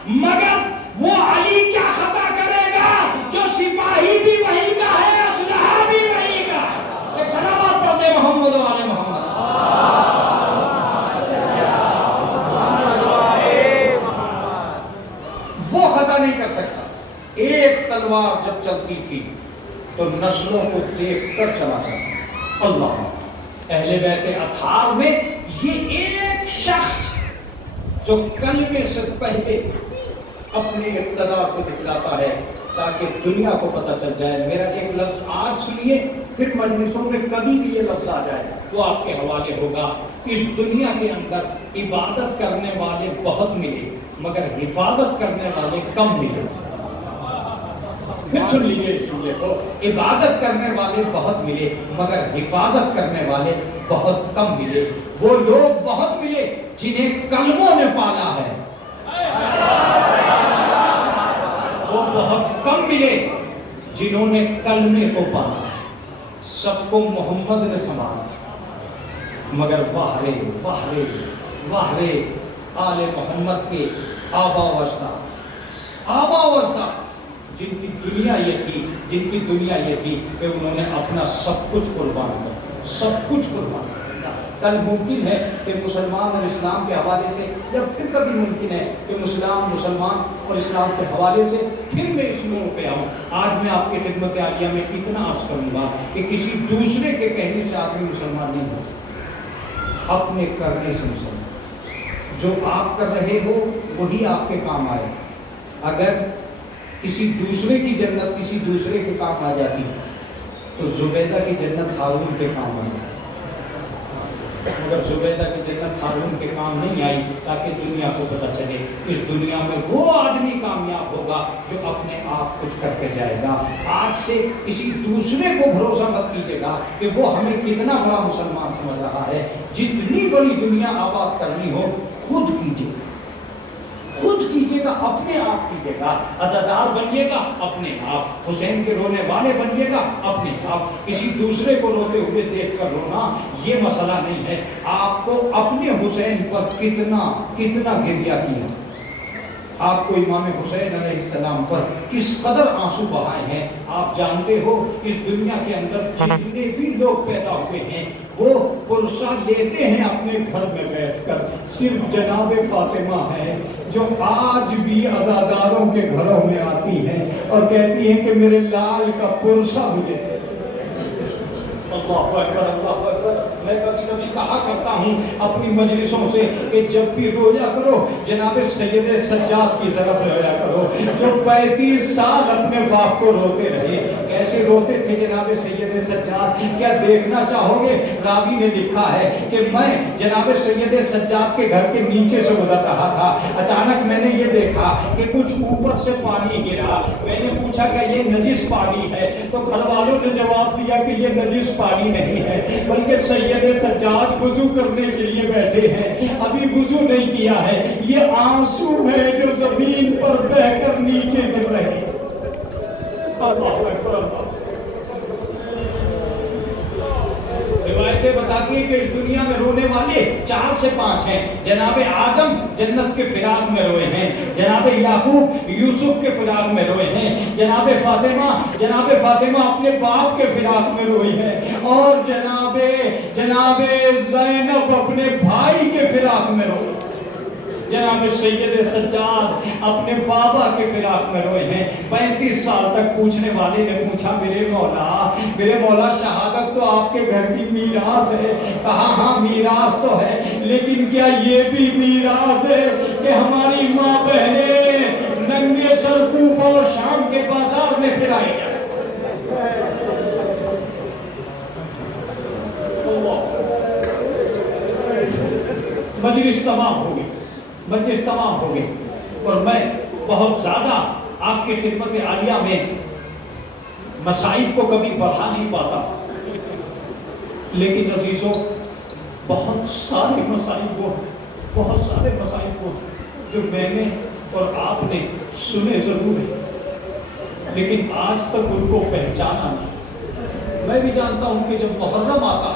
مگر وہ علی کیا خطا کرے گا جو سپاہی بھی وہی کا ہے، اسلحہ بھی وہی کا. ایک سلامات پڑھتے محمد و آل محمد. وہ خطا نہیں کر سکتا. ایک تلوار جب چلتی تھی تو نسلوں کو دیکھ کر چلاتا تھا. اللہ اہل بیت اطہار میں یہ ایک شخص جو کلمے سے پہلے اپنے اقتدار کو دکھلاتا ہے تاکہ دنیا کو پتہ چل جائے. میرا ایک لفظ آج سنیے، پھر مجلسوں میں کبھی بھی یہ لفظ آ جائے تو آپ کے حوالے ہوگا. اس دنیا کے اندر عبادت کرنے والے بہت ملے مگر حفاظت کرنے والے کم ملے. پھر سن لیجیے اس جملے کو، عبادت کرنے والے بہت ملے مگر حفاظت کرنے والے بہت کم ملے. وہ لوگ بہت ملے جنہیں کلموں نے پالا ہے، وہ بہت کم ملے جنہوں نے کلمے کو پالا. سب کو محمد نے سنبھالا مگر واہ رے آل محمد کے آبا و اجداد جن کی دنیا یہ تھی کہ انہوں نے اپنا سب کچھ قربان کیا. کل ممکن ہے کہ مسلمان اور اسلام کے حوالے سے، یا پھر کبھی ممکن ہے کہ مسلمان اور اسلام کے حوالے سے پھر میں اس موڑ پہ آؤں. آج میں آپ کی خدمت عالیہ میں اتنا عرض کروں گا کہ کسی دوسرے کے کہنے سے آدمی مسلمان نہیں ہوتا، اپنے کرنے سے مسلمان. جو آپ کر رہے ہو وہی آپ کے کام آئے. اگر کسی دوسرے کی جنت کسی دوسرے کے کام آ جاتی تو زبیدہ کی جنت ہارون کے کام آ جاتی. مگر زبیدہ کی جنت ہارون کے کام نہیں آئی تاکہ دنیا کو پتہ چلے اس دنیا میں وہ آدمی کامیاب ہوگا جو اپنے آپ کچھ کر کے جائے گا. آج سے کسی دوسرے کو بھروسہ مت کیجیے گا کہ وہ ہمیں کتنا بڑا مسلمان سمجھ رہا ہے. جتنی بڑی دنیا آباد کرنی ہو خود کیجیے گا، اپنے آپ کیجیے گا. عزادار بنیے گا اپنے آپ، حسین کے رونے والے بنیے گا اپنے آپ. کسی دوسرے کو روتے ہوئے دیکھ کر رونا یہ مسئلہ نہیں ہے. آپ کو اپنے حسین پر کتنا گریہ کیا، آپ کو امام حسین علیہ السلام پر کس قدر آنسو بہائے ہیں آپ جانتے ہو. اس دنیا کے اندر جتنے بھی لوگ پیدا ہوئے ہیں وہ پرسہ لیتے ہیں اپنے گھر میں بیٹھ کر. صرف جناب فاطمہ ہے جو آج بھی عزاداروں کے گھروں میں آتی ہے اور کہتی ہے کہ میرے لال کا پرسہ مجھے. اللہ اکبر. میں کبھی کہا کرتا ہوں اپنی مجلسوں سے کہ جب بھی رویا کرو جناب سید سجاد کی طرف رویا کرو جو 35 سال اپنے باپ کو روتے رہے. کیسے روتے تھے جناب سید سجاد؟ کیا دیکھنا چاہو گے؟ راوی نے لکھا ہے کہ میں جناب سید سجاد کے گھر کے نیچے سے گزر رہا تھا. اچانک میں نے یہ دیکھا کہ کچھ اوپر سے پانی گرا. میں نے پوچھا کہ یہ نجس پانی ہے؟ تو گھر والوں نے جواب دیا کہ یہ نجس پانی نہیں ہے بلکہ سید سجاد وضو کرنے کے لیے بیٹھے ہیں، ابھی وضو نہیں کیا ہے. یہ آنسو ہے جو زمین پر بہہ کر نیچے گر رہے ہیں. روایتیں بتاتی ہیں کہ اس دنیا میں رونے والے 4 سے 5 ہیں. جناب آدم جنت کے فراق میں روئے ہیں، جناب یعقوب یوسف کے فراق میں روئے ہیں، جناب فاطمہ اپنے باپ کے فراق میں روئی ہے، اور جناب جناب زینب اپنے بھائی کے فراق میں روئے، جناب سید سجاد اپنے بابا کے فراق میں روئے ہیں۔ 35 سال تک پوچھنے والے نے پوچھا میرے مولا شہادت تو آپ کے گھر کی میراث ہے۔ کہا ہاں میراث تو ہے، لیکن کیا یہ بھی میراث ہے کہ ہماری ماں بہنیں ننگے سر کوفہ اور شام کے بازار میں پھرائی جائیں؟ مجلس تمام ہو گئی اور میں بہت زیادہ آپ کی خدمت عالیہ میں مصائب کو کبھی بڑھا نہیں پاتا، لیکن عزیزوں بہت سارے مصائب کو جو میں نے اور آپ نے سنے ضرور ہیں، لیکن آج تک ان کو پہچانا نہیں۔ میں بھی جانتا ہوں کہ جب محرم آتا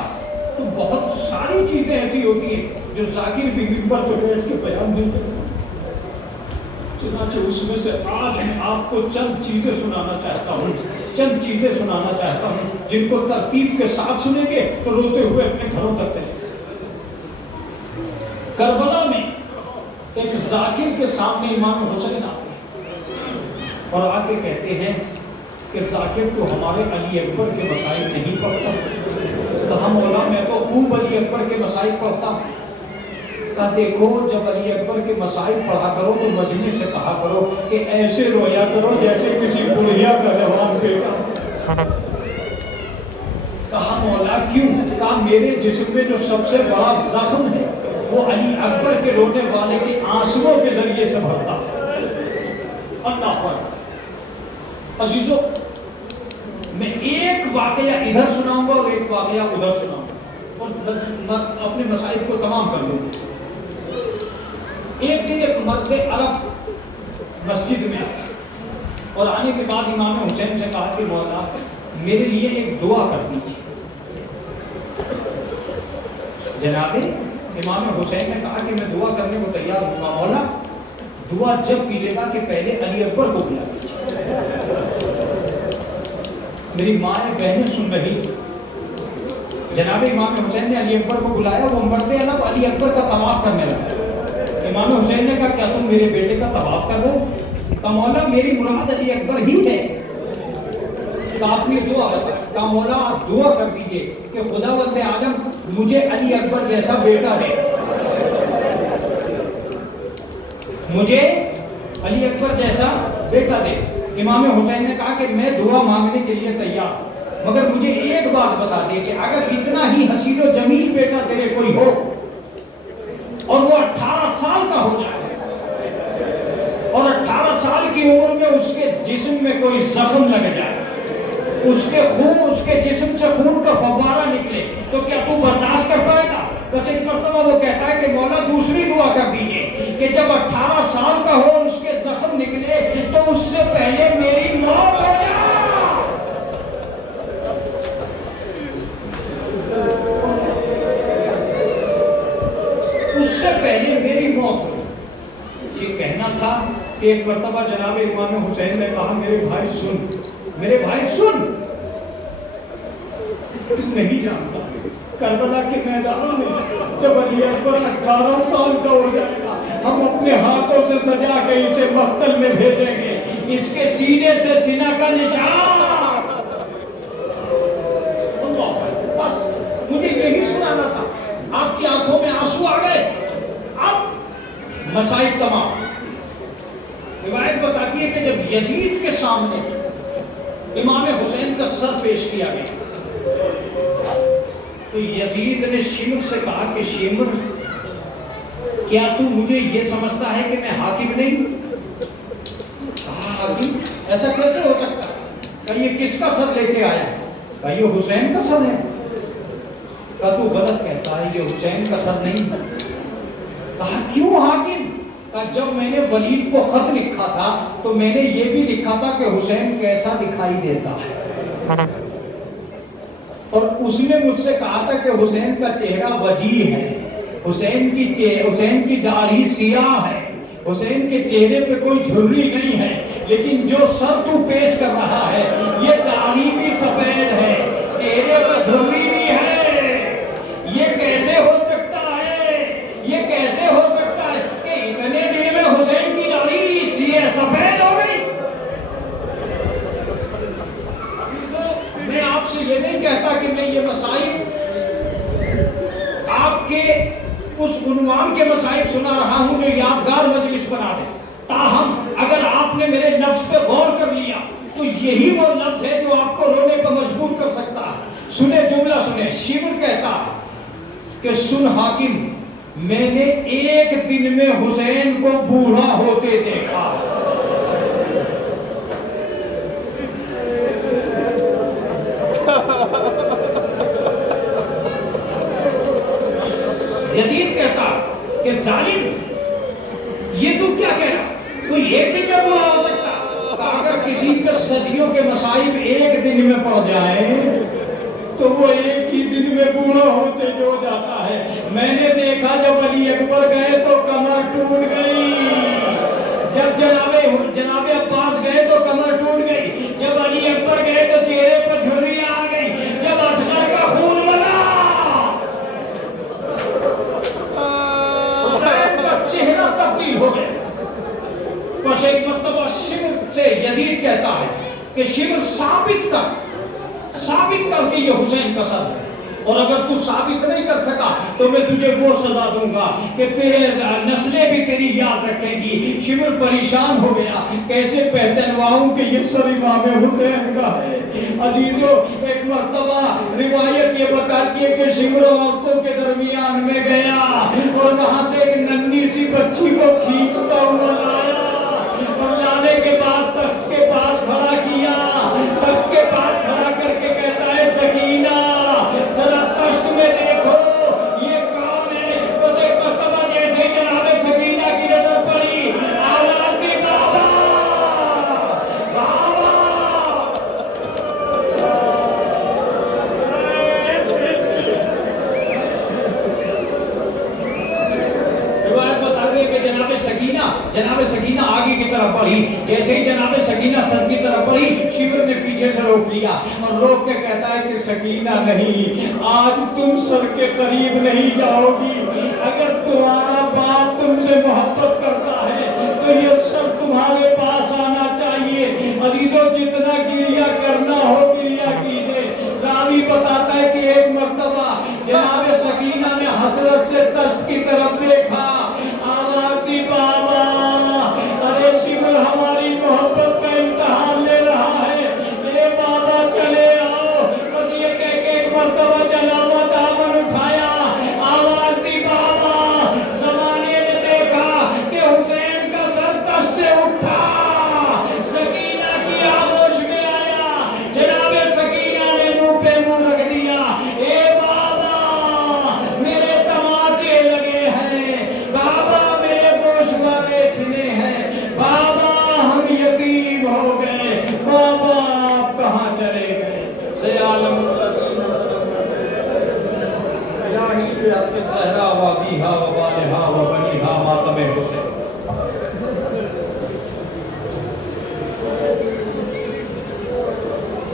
ہے تو بہت ساری چیزیں ایسی ہوتی ہیں جو ذاکر بھی منبر پہ بیٹھ کے بیان نہیں کرتا، چنانچہ اس میں سے آج میں آپ کو چند چیزیں سنانا چاہتا ہوں جن کو ترتیب کے ساتھ سنیں گے تو روتے ہوئے اپنے گھروں تک چلے جائیں۔ کربلا میں ایک ذاکر کے سامنے امام حسین آتے ہیں اور آ کے کہتے ہیں کہ ذاکر تو ہمارے علی اکبر کے مسائل نہیں پڑھتا۔ کہا مولا میں تو خوب علی اکبر کے مسائل پڑھتا ہوں۔ کہا دیکھو جب علی اکبر کے مسائل پڑھا کرو تو مجمع سے کہا کرو کہ ایسے رویا کرو جیسے کسی بڑھیا کا جوان بیٹا۔ کہا مولا کیوں؟ کہا میرے جسم میں جو سب سے بڑا زخم ہے وہ علی اکبر کے رونے والے کے آنسوؤں کے ذریعے سے بھرتا ہے۔ اللہ پر عزیزوں میں ایک واقعہ ادھر سناؤں گا اور ایک واقعہ ادھر سناؤں گا اور اپنے مسائل کو تمام کر دوں گا۔ ایک دن ایک مرد عرب مسجد میں اور آنے کے بعد امام حسین سے کہا کہ مولا میرے لیے ایک دعا کر دیجیے۔ جناب امام حسین نے کہا کہ میں دعا کرنے کو تیار ہوں گا، مولا دعا جب کیجیے گا کہ پہلے علی اکبر کو بلا دیجیے۔ میری ماں بہنیں سن رہی، جناب امام حسین نے علی اکبر کو بلایا، وہ مرتے ہیں نا علی اکبر کا طواف کرنے لگا۔ امام حسین نے کہا کیا تم میرے بیٹے کا طواف کر رہے ہو؟ کہا مولا میری مراد علی اکبر ہی ہے۔ کہا آپ نے دعا بتا؟ کہا مولا آپ دعا کر دیجئے کہ خداوند عالم مجھے علی اکبر جیسا بیٹا دے، مجھے علی اکبر جیسا بیٹا دے۔ امام حسین نے کہا کہ میں دعا مانگنے کے لیے تیار ہوں، مگر مجھے ایک بات بتا دے کہ اگر اتنا ہی حسین و جمیل بیٹا تیرے کوئی ہو اور وہ 18 سال کا ہو جائے اور 18 سال کی عمر میں اس کے جسم میں کوئی زخم لگ جائے، اس کے جسم سے خون کا فوارہ نکلے، تو کیا تو برداشت کر پائے گا؟ بس ایک مرتبہ وہ کہتا ہے کہ مولا دوسری دعا کر دیجئے کہ جب 18 سال کا ہو اور اس کے زخم نکلے تو اس سے پہلے میری موت ہو جائے۔ اس سے پہلے میری موت ہو۔ یہ کہنا تھا کہ ایک مرتبہ جناب امام حسین نے کہا میرے بھائی سن، تو نہیں جانتا کربلا کے میدان میں جب علی اکبر 18 سال کا ہو جائے گا ہم اپنے ہاتھوں سے سجا کے اسے مقتل میں بھیجیں گے، اس کے سینے سے سینہ کا نشان۔ بس مجھے یہی سنانا تھا، آپ کی آنکھوں میں آنسو آ گئے۔ اب مسائل تمام۔ روایت بتاتی ہے کہ جب یزید کے سامنے امام حسین کا سر پیش کیا گیا تو یزید نے شمر سے کہا کہ شمر کیا تو مجھے یہ سمجھتا ہے کہ میں حاکم نہیں؟ کہا حاکم ایسا کیسے ہو سکتا؟ کہ یہ کس کا سر لے کے آیا؟ کہ یہ حسین کا سر ہے۔ کہ تو غلط کہتا ہے، یہ حسین کا سر نہیں۔ کہا کیوں حاکم؟ کہ جب میں نے ولید کو خط لکھا تھا تو میں نے یہ بھی لکھا تھا کہ حسین کیسا دکھائی دیتا ہے، اور اس نے مجھ سے کہا تھا کہ حسین کا چہرہ وجیح ہے، حسین کی داڑھی سیاہ ہے، حسین کے چہرے پہ کوئی جھرری نہیں ہے، لیکن جو سر تو پیش کر رہا ہے یہ داڑھی بھی سفید ہے، چہرے پہ آپ سے یہ نہیں کہتا کہ میں یہ مسائل آپ کے اس عنوان کے مسائل سنا رہا ہوں جو یادگار مجلس بنا دے، تاہم اگر آپ نے میرے لفظ پہ غور کر لیا تو یہی وہ لفظ ہے جو آپ کو رونے پر مجبور کر سکتا ہے۔ سنے جملہ سنے، شیور کہتا کہ سن حاکم، میں نے ایک دن میں حسین کو بوڑھا ہوتے دیکھا۔ یزید کہتا کہ ظالم، یہ تو کیا کہہ رہا، کوئی ایک دن میں بوڑھا ہو سکتا؟ اگر کسی کے صدیوں کے مصائب ایک دن میں پڑ جائیں تو وہ ایک ہی دن میں بوڑھا ہوتے جو جاتا ہے۔ میں نے دیکھا جب علی اکبر گئے تو کمر ٹوٹ گئی، جب جناب عباس گئے تو کمر ٹوٹ گئی، جب علی اکبر گئے تو چہرے پر جھریاں آ گئی، جب اصغر کا خون بنا حسین کا چہرہ تبدیل ہو گیا۔ بس ایک مرتبہ شمر سے یزید کہتا ہے کہ شمر ثابت کر کہ یہ حسین کا سر ہے، اور اگر تو ثابت نہیں کر سکا تو میں تجھے وہ سزا دوں گا کہ تیرے نسلیں بھی تیری یاد رکھیں گی۔ شمر پریشان ہو گیا، کیسے پہچانواؤں کہ یہ سر امام حسین کا ہے۔ عزیزو، ایک مرتبہ روایت یہ بتاتی ہے کہ شمر عورتوں کے درمیان میں گیا اور وہاں سے ایک ننھی سی بچی کو کھینچتا ہوا لایا، اور لانے کے بعد تخت کے پاس کھڑا کیا، تخت کے پاس کھڑا کر کے کہتا ہے سکینہ ذرا تخت میں دیکھو یہ کون ہے۔ بس ایک مرتبہ جیسے ہی جناب سکینہ کی نظر پڑی، آواز دی بابا بابا۔ روایت بتاتی ہے کہ جناب سکینہ آگے کی طرف بڑھی، جیسے ہی جناب سکینہ سر کی طرف بڑھی، شیور نے پیچھے سے روک لیا اور روک کے کہتا ہے کہ سکینہ نہیں، آج تم سر کے قریب نہیں جاؤ گی، اگر تمہارا باپ تم سے محبت کرتا ہے تو یہ سر تمہارے پاس آنا چاہیے۔ عزیزو، جتنا گریہ کرنا ہو گریہ کیجئے۔ راوی بتاتا ہے کہ ایک مرتبہ جناب سکینہ نے حسرت سے تشت کی طرف دیکھا، آواز دی بابا، ارے شیور ہماری محبت کا امتحان لے رہا ہے، اے بابا چلے آؤ۔ بس یہ کہہ کے ایک مرتبہ جنابہ دامن اٹھایا، آواز دی بابا۔ زمانے نے دیکھا کہ حسین کا سر تشت سے اٹھا، سکینہ کی آغوش میں آیا، جناب سکینہ نے منہ پہ منہ رکھ دیا، اے بابا میرے تماچے لگے ہیں، بابا میرے گوشوارے چھنے ہیں، بابا ہم یتیم ہو گئے، بابا آپ کہاں چلے گئے؟ سے عالم الہی بحق الزہرا و ابیہا و والہا و بنیہا ماتم حسین۔